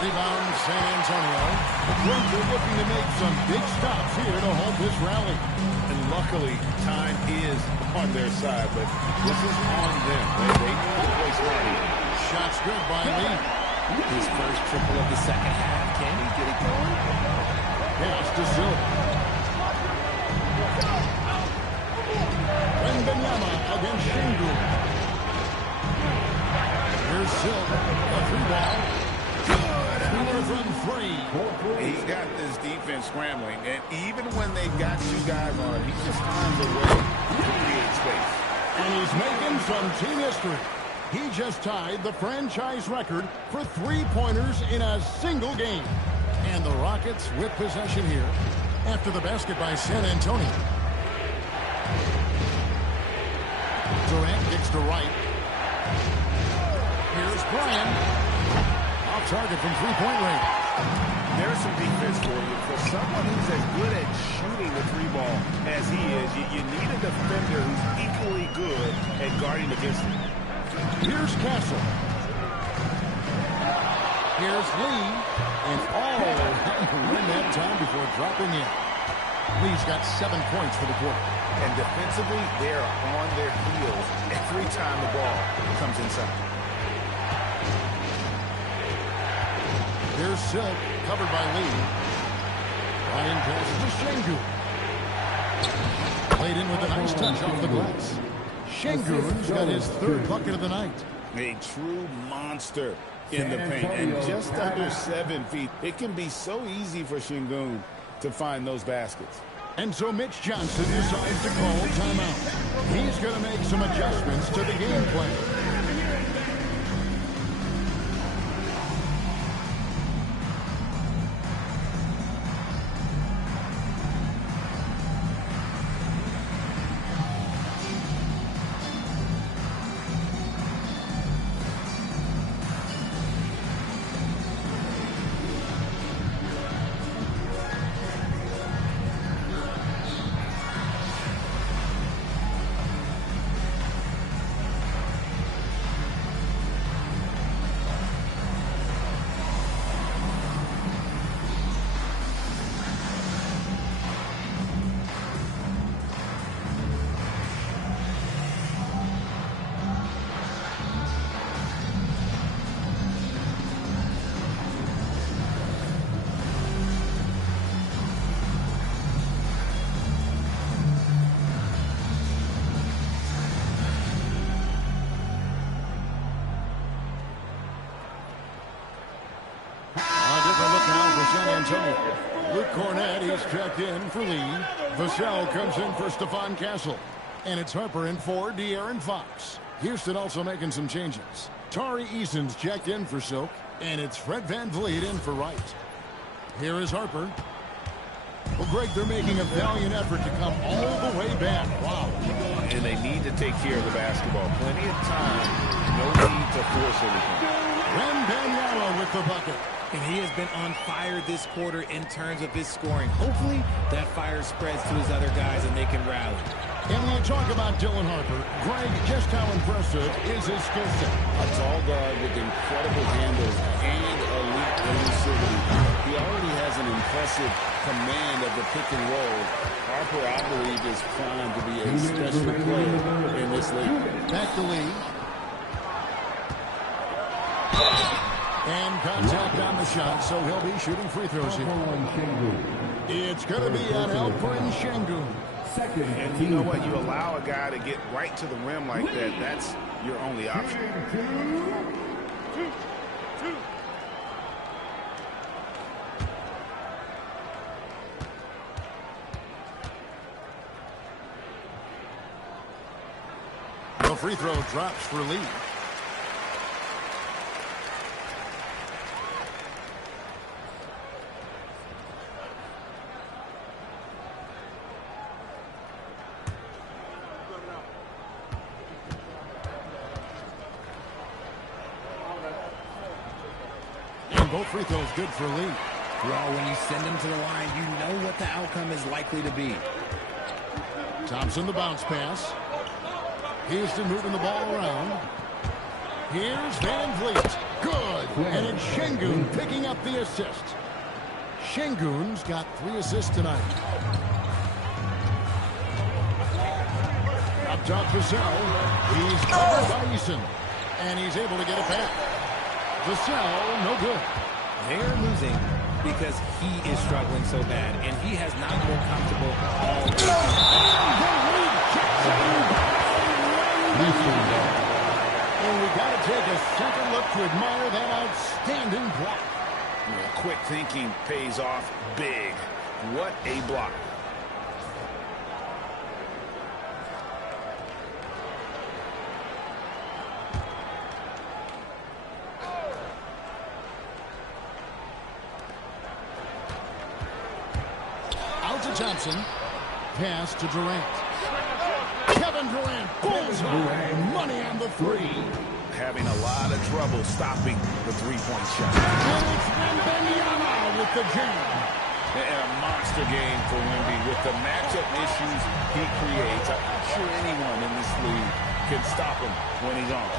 Rebound, San Antonio. The Clippers looking to make some big stops here to hold this rally. And luckily, time is on their side, but this is on them. They need to play smart here. Shots good by Lee. His first triple of the second half. Can he get it going? Pass to Silk. Silk, a three ball. Good, another from three. He's got this defense scrambling, and even when they've got two guys on it, he just finds a way to create space. And he's making some team history. He just tied the franchise record for three-pointers in a single game. And the Rockets with possession here after the basket by San Antonio. Durant kicks to right. Here's Bryant. Off target from three-point range. There's some defense for you. For someone who's as good at shooting the three ball as he is, you need a defender who's equally good at guarding against him. Here's Castle. Here's Lee. And win that time before dropping in. Lee's got 7 points for the quarter. And defensively, they're on their heels every time the ball comes inside. Here's Silk, covered by Lee. Ryan passes to Şengün. Played in with a nice touch off the glass. Şengün's got his third bucket of the night. A true monster in the paint, and just under 7 feet. It can be so easy for Şengün to find those baskets. And so Mitch Johnson decides to call timeout. He's going to make some adjustments to the game plan. Luke Cornett, he's checked in for Lee. Vassell comes in for Stephon Castle. And it's Harper in for De'Aaron Fox. Houston also making some changes. Tari Eason's checked in for Silk. And it's Fred VanVleet in for Wright. Here is Harper. Well, Greg, they're making a valiant effort to come all the way back. Wow. And they need to take care of the basketball. Plenty of time. No need to force anything. Wembanyama with the bucket. And he has been on fire this quarter in terms of his scoring. Hopefully, that fire spreads to his other guys and they can rally. And when you talk about Dylan Harper, Greg, just how impressive is his skill set? A tall guard with incredible handles and elite elusivity. He already has an impressive command of the pick and roll. Harper, I believe, is primed to be a special player in this league. Back to Lee. And contact on the shot, so he'll be shooting free throws here. It's going to be on Alperen Şengün. And you know what? You allow a guy to get right to the rim like that, that's your only option. The free throw drops for Lee. Both free throws good for Lee. Well, when you send him to the line, you know what the outcome is likely to be. Thompson the bounce pass. Houston moving the ball around. Here's VanVleet. Good. And it's Şengün picking up the assist. Şengün's got 3 assists tonight. Up top Vassell. He's covered by Eason. And he's able to get it back. Vassell, no good. They're losing because he is struggling so bad, and he has not been comfortable all And we got to take a second look to admire that outstanding block. Yeah, quick thinking pays off big. What a block. Out to Thompson. Pass to Durant. Kevin Durant. Bullseye. Money on the three. Having a lot of trouble stopping the three-point shot. And it's Wembanyama with the jam. And a monster game for Wemby with the matchup issues he creates. I'm not sure anyone in this league can stop him when he's on.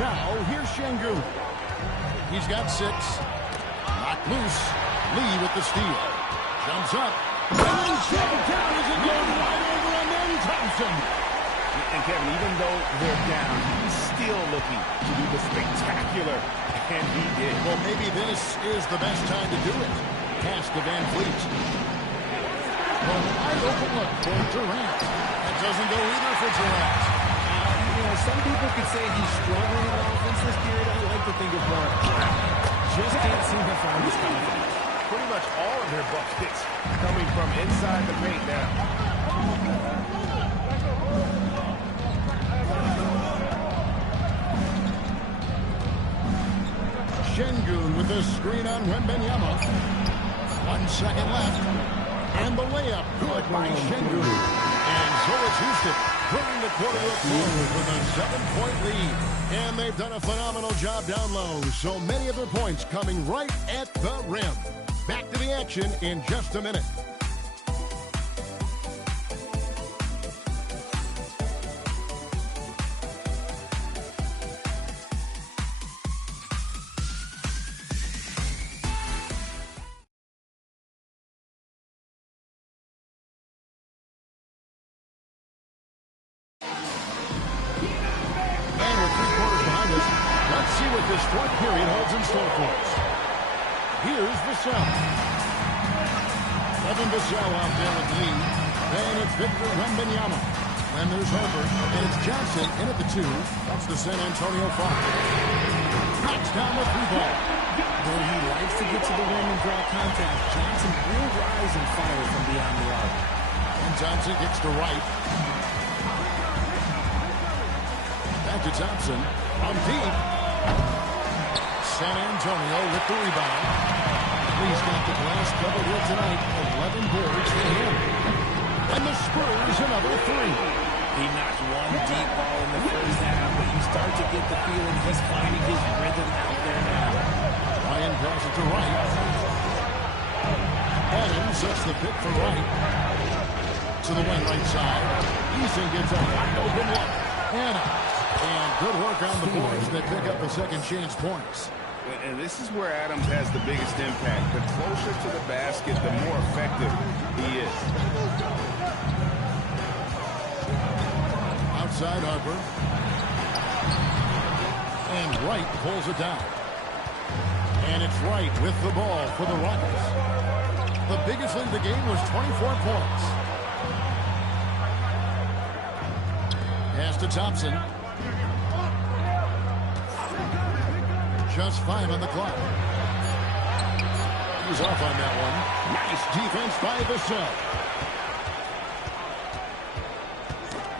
Now, here's Şengün. He's got 6. Knocked loose. Lee with the steal. Jumps up. And then shoved down as it goes right over and then Thompson. And Kevin, even though they're down, he's still looking to do the spectacular, and he did. Well, maybe this is the best time to do it. Pass to Van Fleet. Well, wide open look for Durant. That doesn't go either for Durant. Some people could say he's struggling on offense this period. I like to think of more just can't seem to find his confidence. Pretty much all of their buckets coming from inside the paint now. Şengün with the screen on Wembanyama. 1 second left. And the layup good by Şengün. And so it's Houston bringing the quarter up forward with a 7-point lead. And they've done a phenomenal job down low. So many of their points coming right at the rim. Back to the action in just a minute. This fourth period holds in store for us. Here's Vassell. Kevin Vassell out there with Lee. Then it's Victor Wembanyama. Then there's Harper. And it's Johnson in at the 2. That's the San Antonio Fox. Knocks down the 3-ball. Though he likes to get to the rim and draw contact, Johnson will rise and fire from beyond the arc. And Johnson kicks to right. Back to Thompson. On deep. San Antonio with the rebound. He's got the glass double here tonight. 11 boards for him. And the Spurs another 3. He knocked one deep ball in the first half, but you start to get the feeling he's finding his rhythm out there now. Ryan passes it to Wright. Adams sets the pick for Wright. To the wing right side. Eason gets a wide open look. And good work on the boards that pick up the second chance points. And this is where Adams has the biggest impact. The closer to the basket, the more effective he is. Outside Harper. And Wright pulls it down. And it's Wright with the ball for the Rockets. The biggest lead of the game was 24 points. Pass to Thompson. Just 5 on the clock. He's off on that one. Nice defense by Vassell.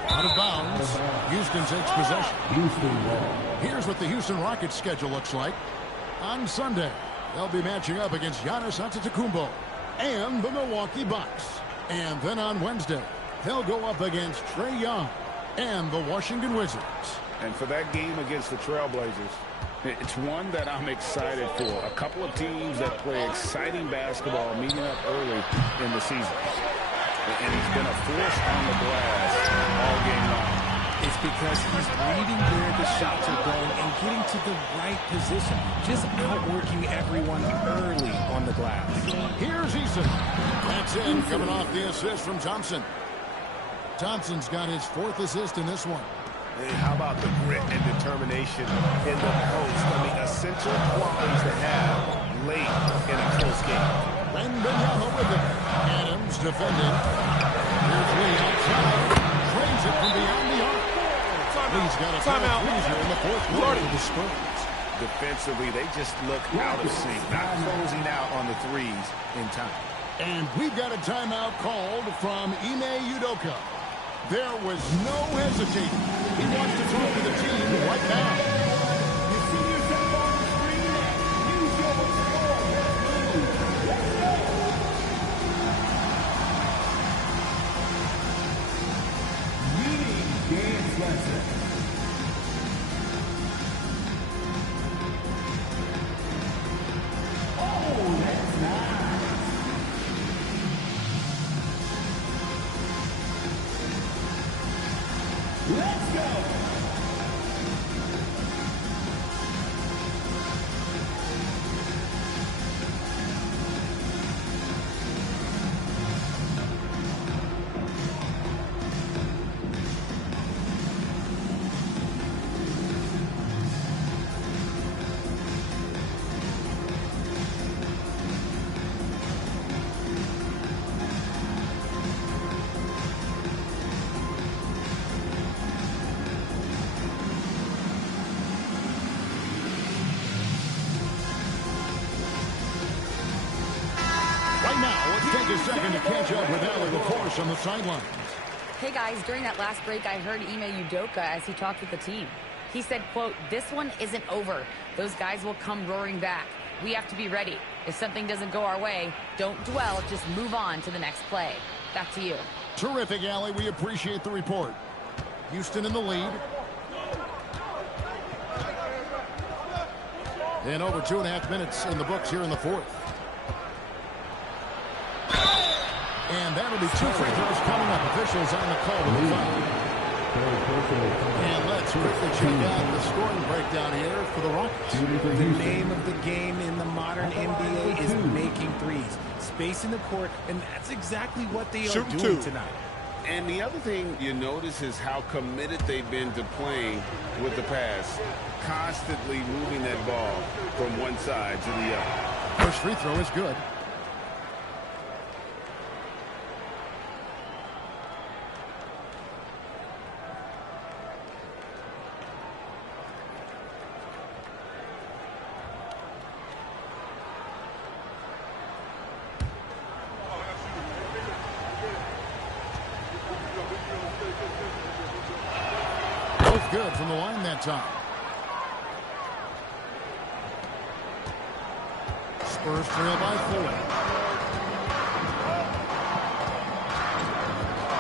Out of bounds. Houston takes possession. Here's what the Houston Rockets schedule looks like. On Sunday, they'll be matching up against Giannis Antetokounmpo and the Milwaukee Bucks. And then on Wednesday, they'll go up against Trae Young and the Washington Wizards. And for that game against the Trailblazers, it's one that I'm excited for. A couple of teams that play exciting basketball meeting up early in the season. And he's been a force on the glass all game long. It's because he's reading where the shots are going and getting to the right position. Just outworking everyone early on the glass. Here's Eason. That's in, coming off the assist from Thompson. Thompson's got his 4th assist in this one. Hey, how about the grit and determination in the post? I mean, essential qualities to have late in a close game. Wembanyama with it. Adams defending. Here's Lee outside. Trains it from beyond the arc. Lee's got a Timeout. freezer in the fourth quarter for the Spurs. Defensively, they just look out of sync, not closing out on the threes in time. And we've got a timeout called from Ime Udoka. There was no hesitating. He wants to talk to the team right now. You see yourself on the screen? Use your score. Let's go. Meaning dance lesson. Oh, that's nice. Let's go. Right now, let's take a second to catch up with Allie LaForce on the sidelines. Hey guys, during that last break, I heard Ime Udoka as he talked with the team. He said, quote, "This one isn't over. Those guys will come roaring back. We have to be ready. If something doesn't go our way, don't dwell, just move on to the next play." Back to you. Terrific, Allie. We appreciate the report. Houston in the lead. And over 2.5 minutes in the books here in the fourth. And that'll be 2 free throws coming up. Officials on the call with the foul. And let's quickly check out the scoring breakdown here for the Rockets. The name of the game in the modern NBA is making threes. Spacing the court, and that's exactly what they are doing tonight. And the other thing you notice is how committed they've been to playing with the pass. Constantly moving that ball from one side to the other. First free throw is good. Both good from the line that time. Spurs trail by 4.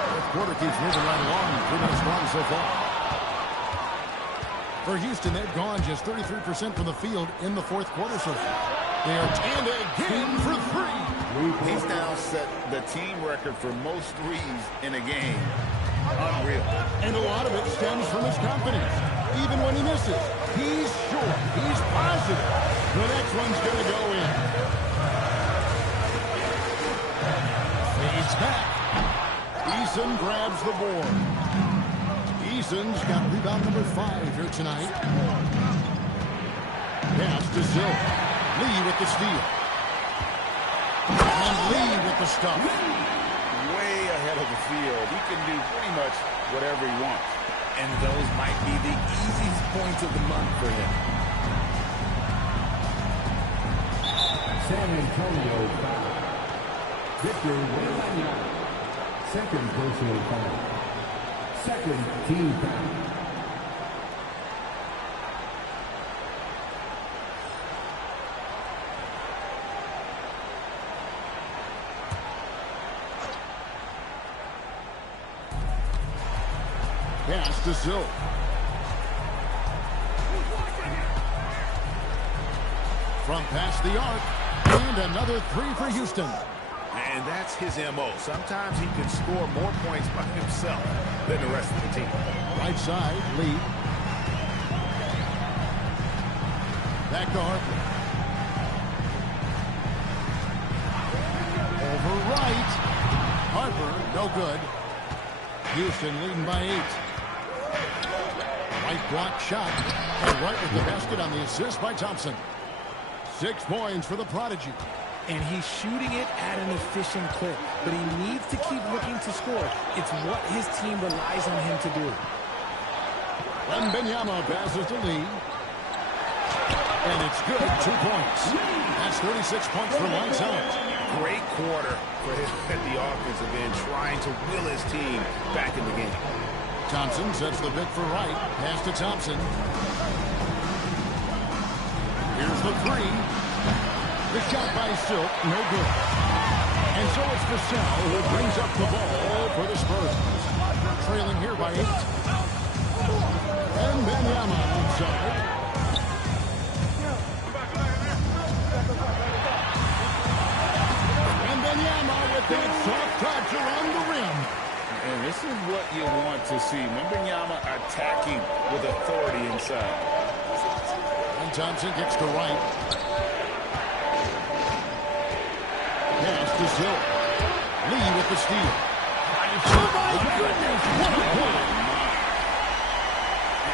Fourth quarter keeps moving right along. 3 minutes gone so far. For Houston, they've gone just 33% from the field in the fourth quarter so far. They are and again for 3. He's now set the team record for most threes in a game. Unreal. And a lot of it stems from his confidence. Even when he misses, he's sure, he's positive. The next one's going to go in. Fades back. Eason grabs the board. Eason's got rebound number 5 here tonight. Pass to Zill. Lee with the steal. And Lee with the stop. Way ahead of the field. He can do pretty much whatever he wants. And those might be the easiest points of the month for him. San Antonio foul. Victor Wembanyama. Second personal foul. Second team foul. Pass to Zill. From past the arc. And another 3 for Houston. And that's his M.O. Sometimes he can score more points by himself than the rest of the team. Right side, Lee. Back to Harper. Over right. Harper, no good. Houston leading by 8. Right block shot. And right with the basket on the assist by Thompson. 6 points for the Prodigy. And he's shooting it at an efficient clip, but he needs to keep looking to score. It's what his team relies on him to do. Wembanyama passes to Lee. And it's good. 2 points. That's 36 points for lights out. Great quarter for the offensive end, trying to will his team back in the game. Thompson sets the pick for Wright. Pass to Thompson. Here's the three. The shot by Silk, no good. And so it's Vassell who brings up the ball for the Spurs. Trailing here by 8. And Wembanyama inside. With that soft touch around the rim. And this is what you want to see. Wembanyama attacking with authority inside. And Thompson gets to Wright. Pass to Silk. Lee with the steal. Oh my goodness! What a play!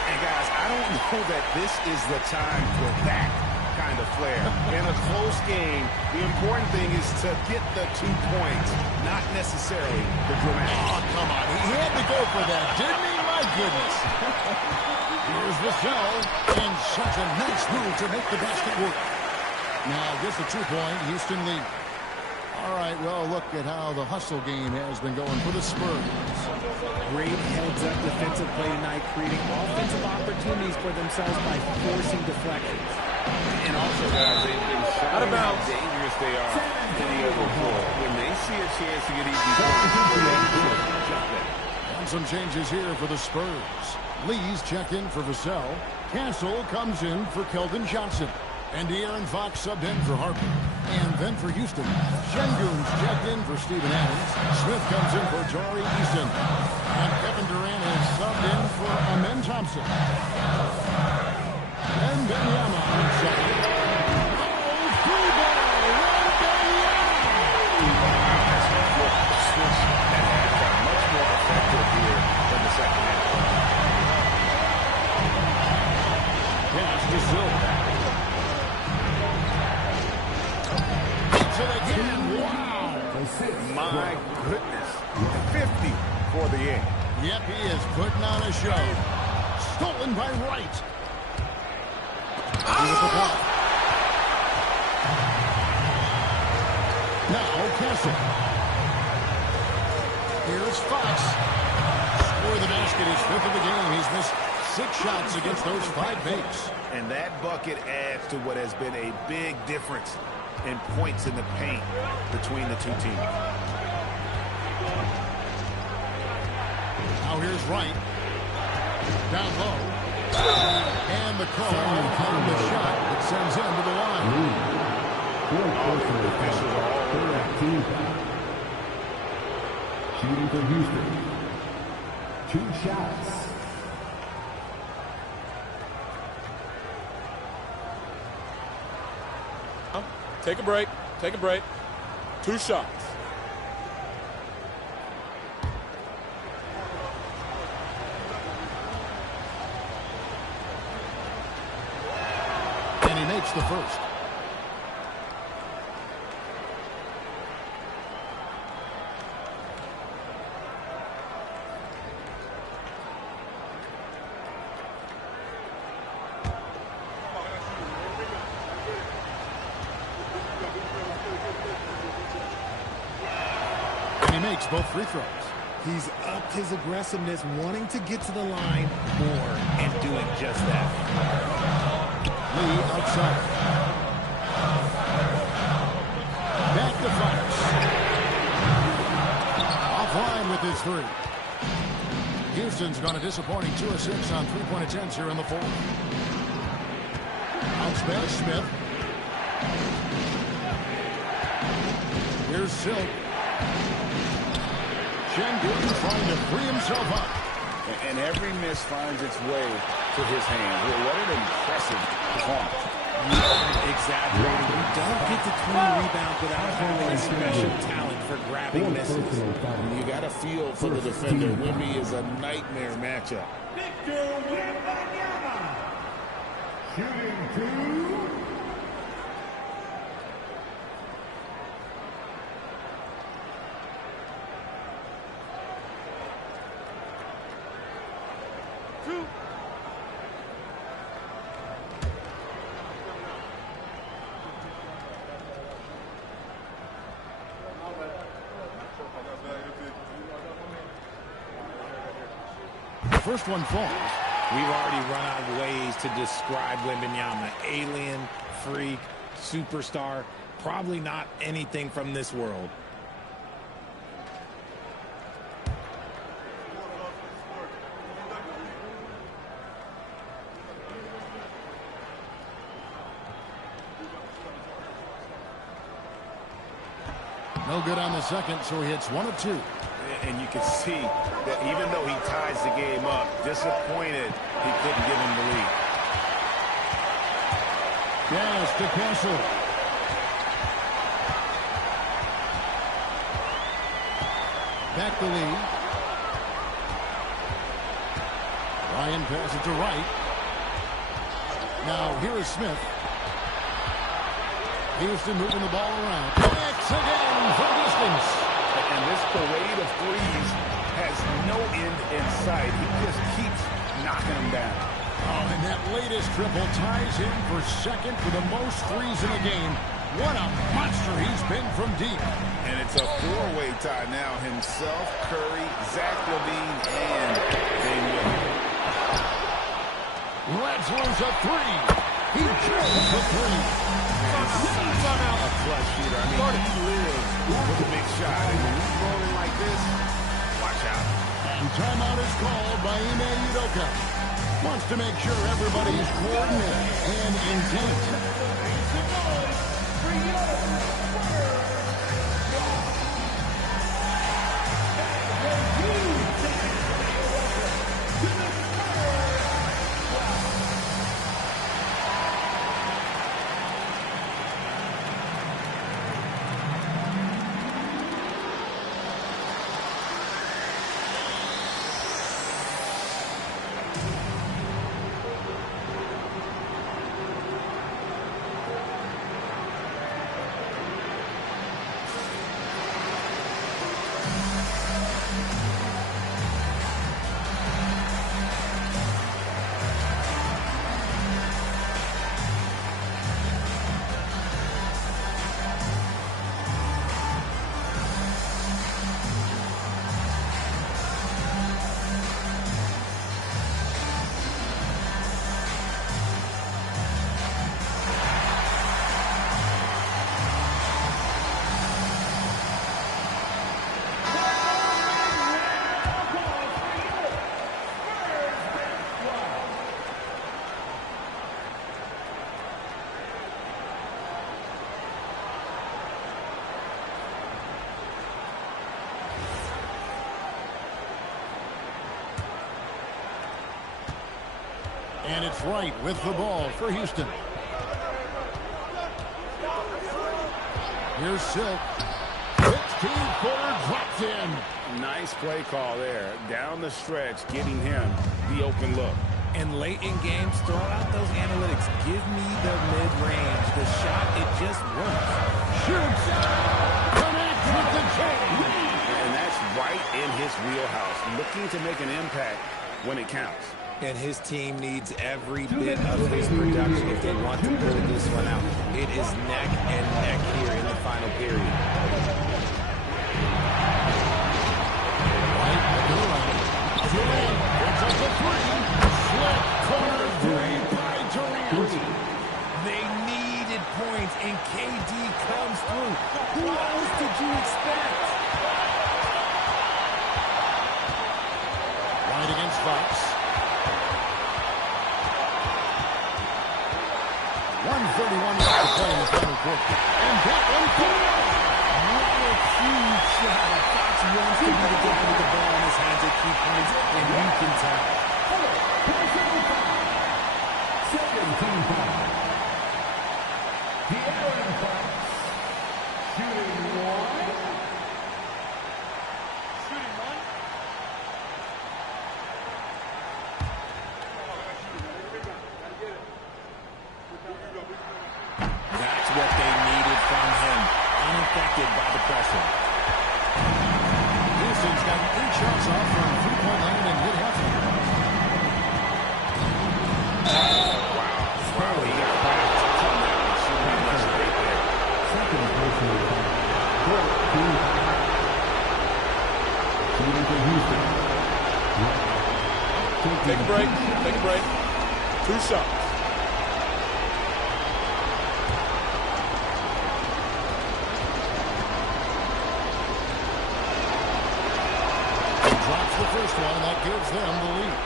And guys, I don't know that this is the time for that kind of flair. In a close game, the important thing is to get the 2 points, not necessarily the dramatic. Oh, come on. He had to go for that, didn't he? My goodness. Here's Vassell. And such a nice move to make the basket work. Now, just a 2-point. Houston lead. All right, well, look at how the hustle game has been going for the Spurs. Great heads-up defensive play tonight, creating offensive opportunities for themselves by forcing deflections. And also, guys, they've been showing how dangerous they are to the other floor. When they see a chance to get easy points, and some changes here for the Spurs. Lee's checked in for Vassell. Castle comes in for Keldon Johnson. And De'Aaron Fox subbed in for Harper. And then for Houston, Şengün's checked in for Steven Adams. Smith comes in for Tari Eason. And Kevin Durant is subbed in for Amen Thompson. And Wembanyama inside. Oh, free ball! The switch at halftime much more effective here than the second half. Pass to Silk. Again. Wow. My goodness. 50 for the end. Yep, he is putting on a show. Stolen by Wright. Now Castle. Here's Fox. Score the basket. He's 5th of the game. He's missed 6 shots against those 5 makes. And that bucket adds to what has been a big difference in points in the paint between the two teams. Now here's Wright. Down low. And the call on the shot that sends him to the line. Shooting for Houston. 2 shots. Take a break. Take a break. 2 shots. And he makes the first. Makes both free throws. He's upped his aggressiveness, wanting to get to the line more, and doing just that. Lee outside. Back to Fox. Offline with his 3. Houston's gone a disappointing 2 of 6 on 3-point attempts here in the 4th. Outspace Smith. Here's Silk. Şengün trying to free himself up. And every miss finds its way to his hand. Well, what an impressive performance. Exaggerating. You don't get to 20 rebounds without having a special talent for grabbing misses. You got a feel for the defender. Wemby is a nightmare matchup. Victor Wembanyama. Shooting 2. first one falls. We've already run out of ways to describe Wembanyama. Alien, freak, superstar. Probably not anything from this world. No good on the second, so he hits 1 of 2. And you can see that even though he ties the game up, disappointed he couldn't give him the lead. Yes, to Castle. Back the lead. Ryan passes it to Wright. Now here is Smith. Houston moving the ball around. Connects again from distance. And this parade of threes has no end in sight. He just keeps knocking them down. Oh, and that latest triple ties him for second for the most threes in the game. What a monster he's been from deep. And it's a four-way tie now. Himself, Curry, Zach LaVine, and Dame Lillard. Let's lose a 3. He drills the 3. A clutch shooter. I mean, he lives with a big shot. And when he's rolling like this, watch out. And timeout is called by Ime Udoka. Wants to make sure everybody's coordinated and intent. And it's Wright with the ball for Houston. Here's Silk. 16-footer dropped in. Nice play call there. Down the stretch, getting him the open look. And late in games, throw out those analytics. Give me the mid-range. The shot, it just works. Shoots. Connects with the chain. And that's right in his wheelhouse. Looking to make an impact when it counts. And his team needs every bit of his production if they want to pull this one out. It is neck and neck here in the final period. Right, Durant gets up the 3. Slip corner 3 by Durant. They needed points, and KD comes through. Who else did you expect? Right against Fox. 1:31 left to play in the final quarter. And that one falls. What a huge shot. Fox wants to be the guy with the ball in his hands at key points, and you can tell. Second team foul. De'Aaron Fox shooting 1. Shooting 1. That's what they needed from him. Unaffected by the pressure. Houston's got 8 shots off from 3-point land and mid-half. Take a break. Take a break. 2 shots. Drops the first one, and that gives them the lead.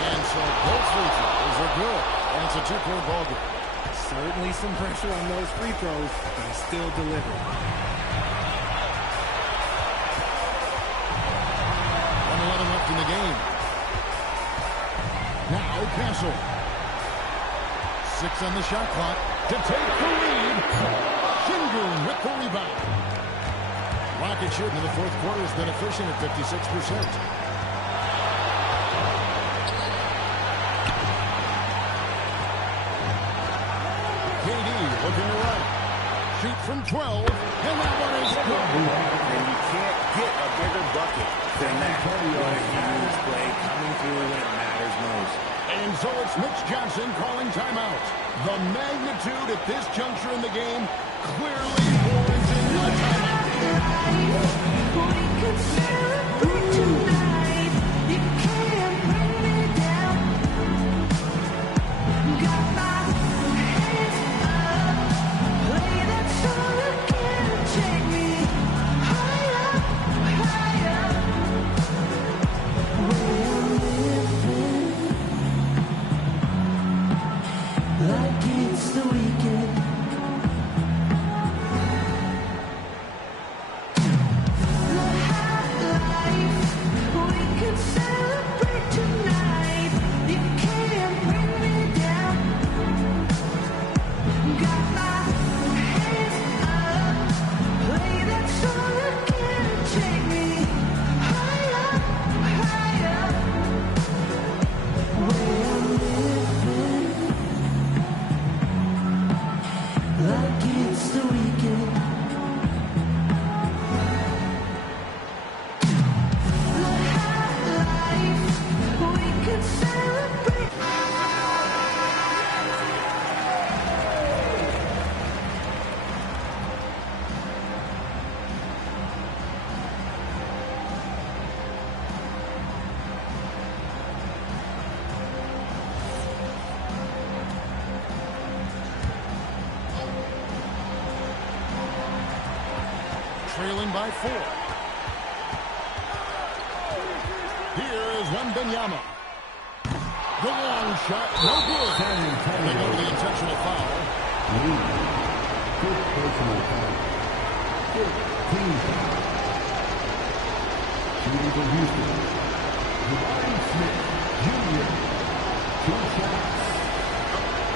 And so both free throws are good, and it's a two-point ball game. Certainly some pressure on those free throws, but he still delivered. 1:11 left in the game. Now Castle. 6 on the shot clock to take the lead. Shingun with the rebound. Rocket shooting in the fourth quarter has been efficient at 56%. KD looking to run. Shoot from 12, and that one is good. And you can't get a bigger bucket than that. What a huge play coming through when it matters most. And so it's Mitch Johnson calling timeout. The magnitude at this juncture in the game clearly warranting a timeout. We could celebrate tonight. You can't bring me down. Got my hands up. Play that song again. Take me higher, higher. We're living like it's the weekend. Like it's the weekend. We could celebrate. Trailing by 4. Here is Wembanyama. The long shot, no good. And they go to the intentional foul. Good personal foul. Good team foul. Shooting for Houston. Jabari Smith, Jr. 2 shots.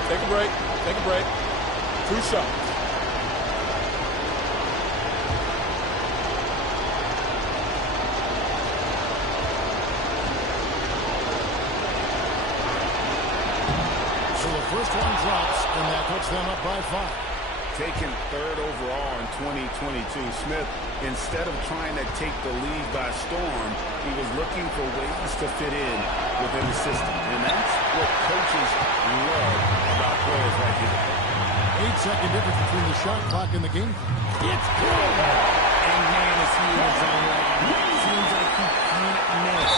Take a break. Take a break. 2 shots. So the first one drops, and that puts them up by 5. Taken third overall in 2022, Smith, instead of trying to take the lead by storm, he was looking for ways to fit in within the system. And that's what coaches love about players like him. 8-second difference between the shot clock and the game. It's good! And man, is he in his own right now. Seems like he can't miss.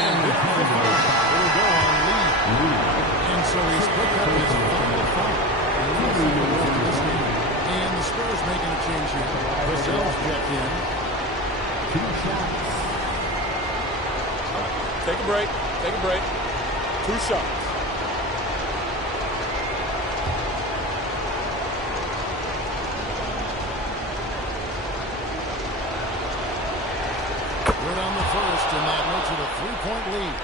And this is will go on lead. And so he's picked up his final foul. And the Spurs making a change here. Vassell's checked in. 2 shots. Take a break. Take a break. 2 shots. We're down the first, and that makes it a 3-point lead.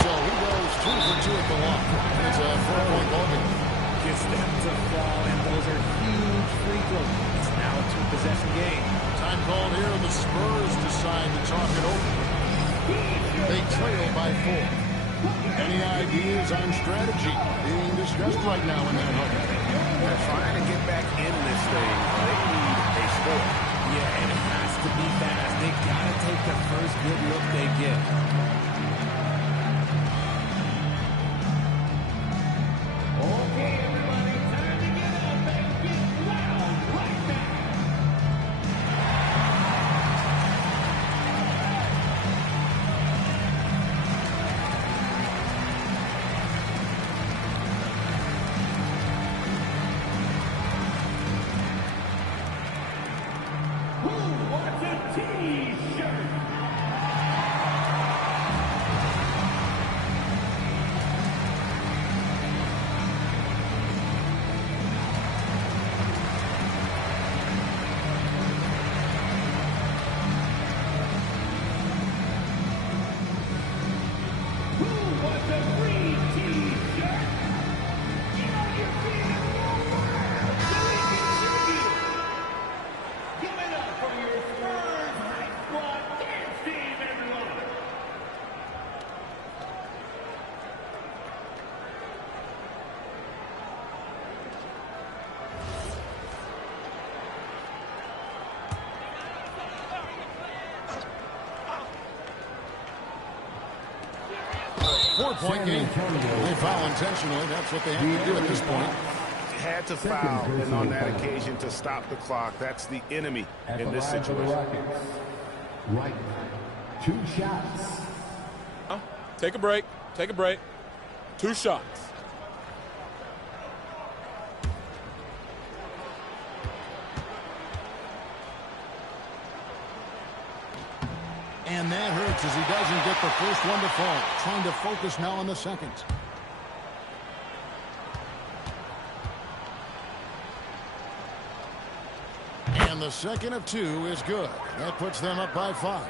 So he goes 2 for 2 at the line. And it's a 4-point ball game. Gets them to fall, and those are huge free throws. It's now a 2-possession game. Time called here. The Spurs decide to talk it over. They trail by 4. Any ideas on strategy being discussed right now in that huddle? They're trying to get back in this thing. They need a score. Yeah, and it has to be fast. They got to take the first good look they get. Okay, everybody, time to get up and get loud right now. Who wants a T-shirt? Who wants a free T-shirt? Get on your feet and move around so we can see you. Give it up for your Spurs High Squad dance team, everyone. Four-point game. They foul intentionally. That's what they have to do at this point. Had to foul, and on that occasion to stop the clock. That's the enemy in this situation. Right. 2 shots. Take a break. Take a break. 2 shots. And that hurts as he doesn't get the first one to fall. Trying to focus now on the second. And the second of 2 is good. That puts them up by 5.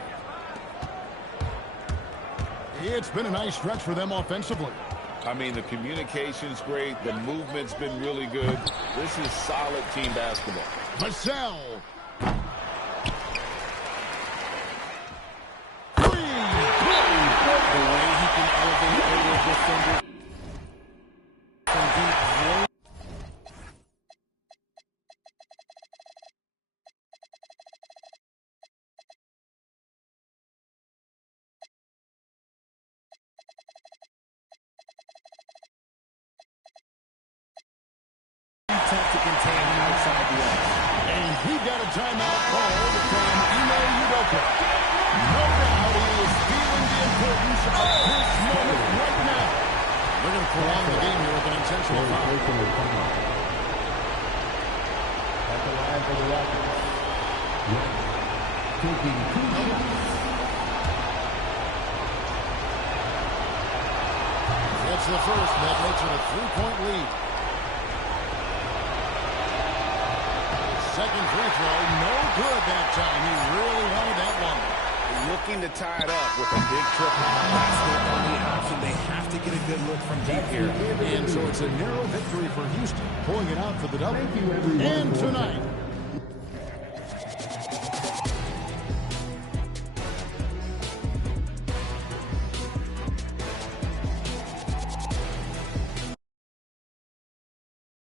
It's been a nice stretch for them offensively. I mean, the communication's great. The movement's been really good. This is solid team basketball. Vassell. The way he can elevate over a defender from deep row. Tough to contain outside the arc. And he got a timeout called from Ime Udoka. No doubt he is feeling the importance of this moment right now. They're going to prolong the game here with an intentional foul. At the line for the Rockets. Taking 2 shots. It's the first, and that makes it a 3-point lead. Second free throw, no good that time. He really wanted that one. Looking to tie it up with a big triple. That's their only option. They have to get a good look from deep here. And so it's a narrow victory for Houston, pulling it out for the double. And tonight,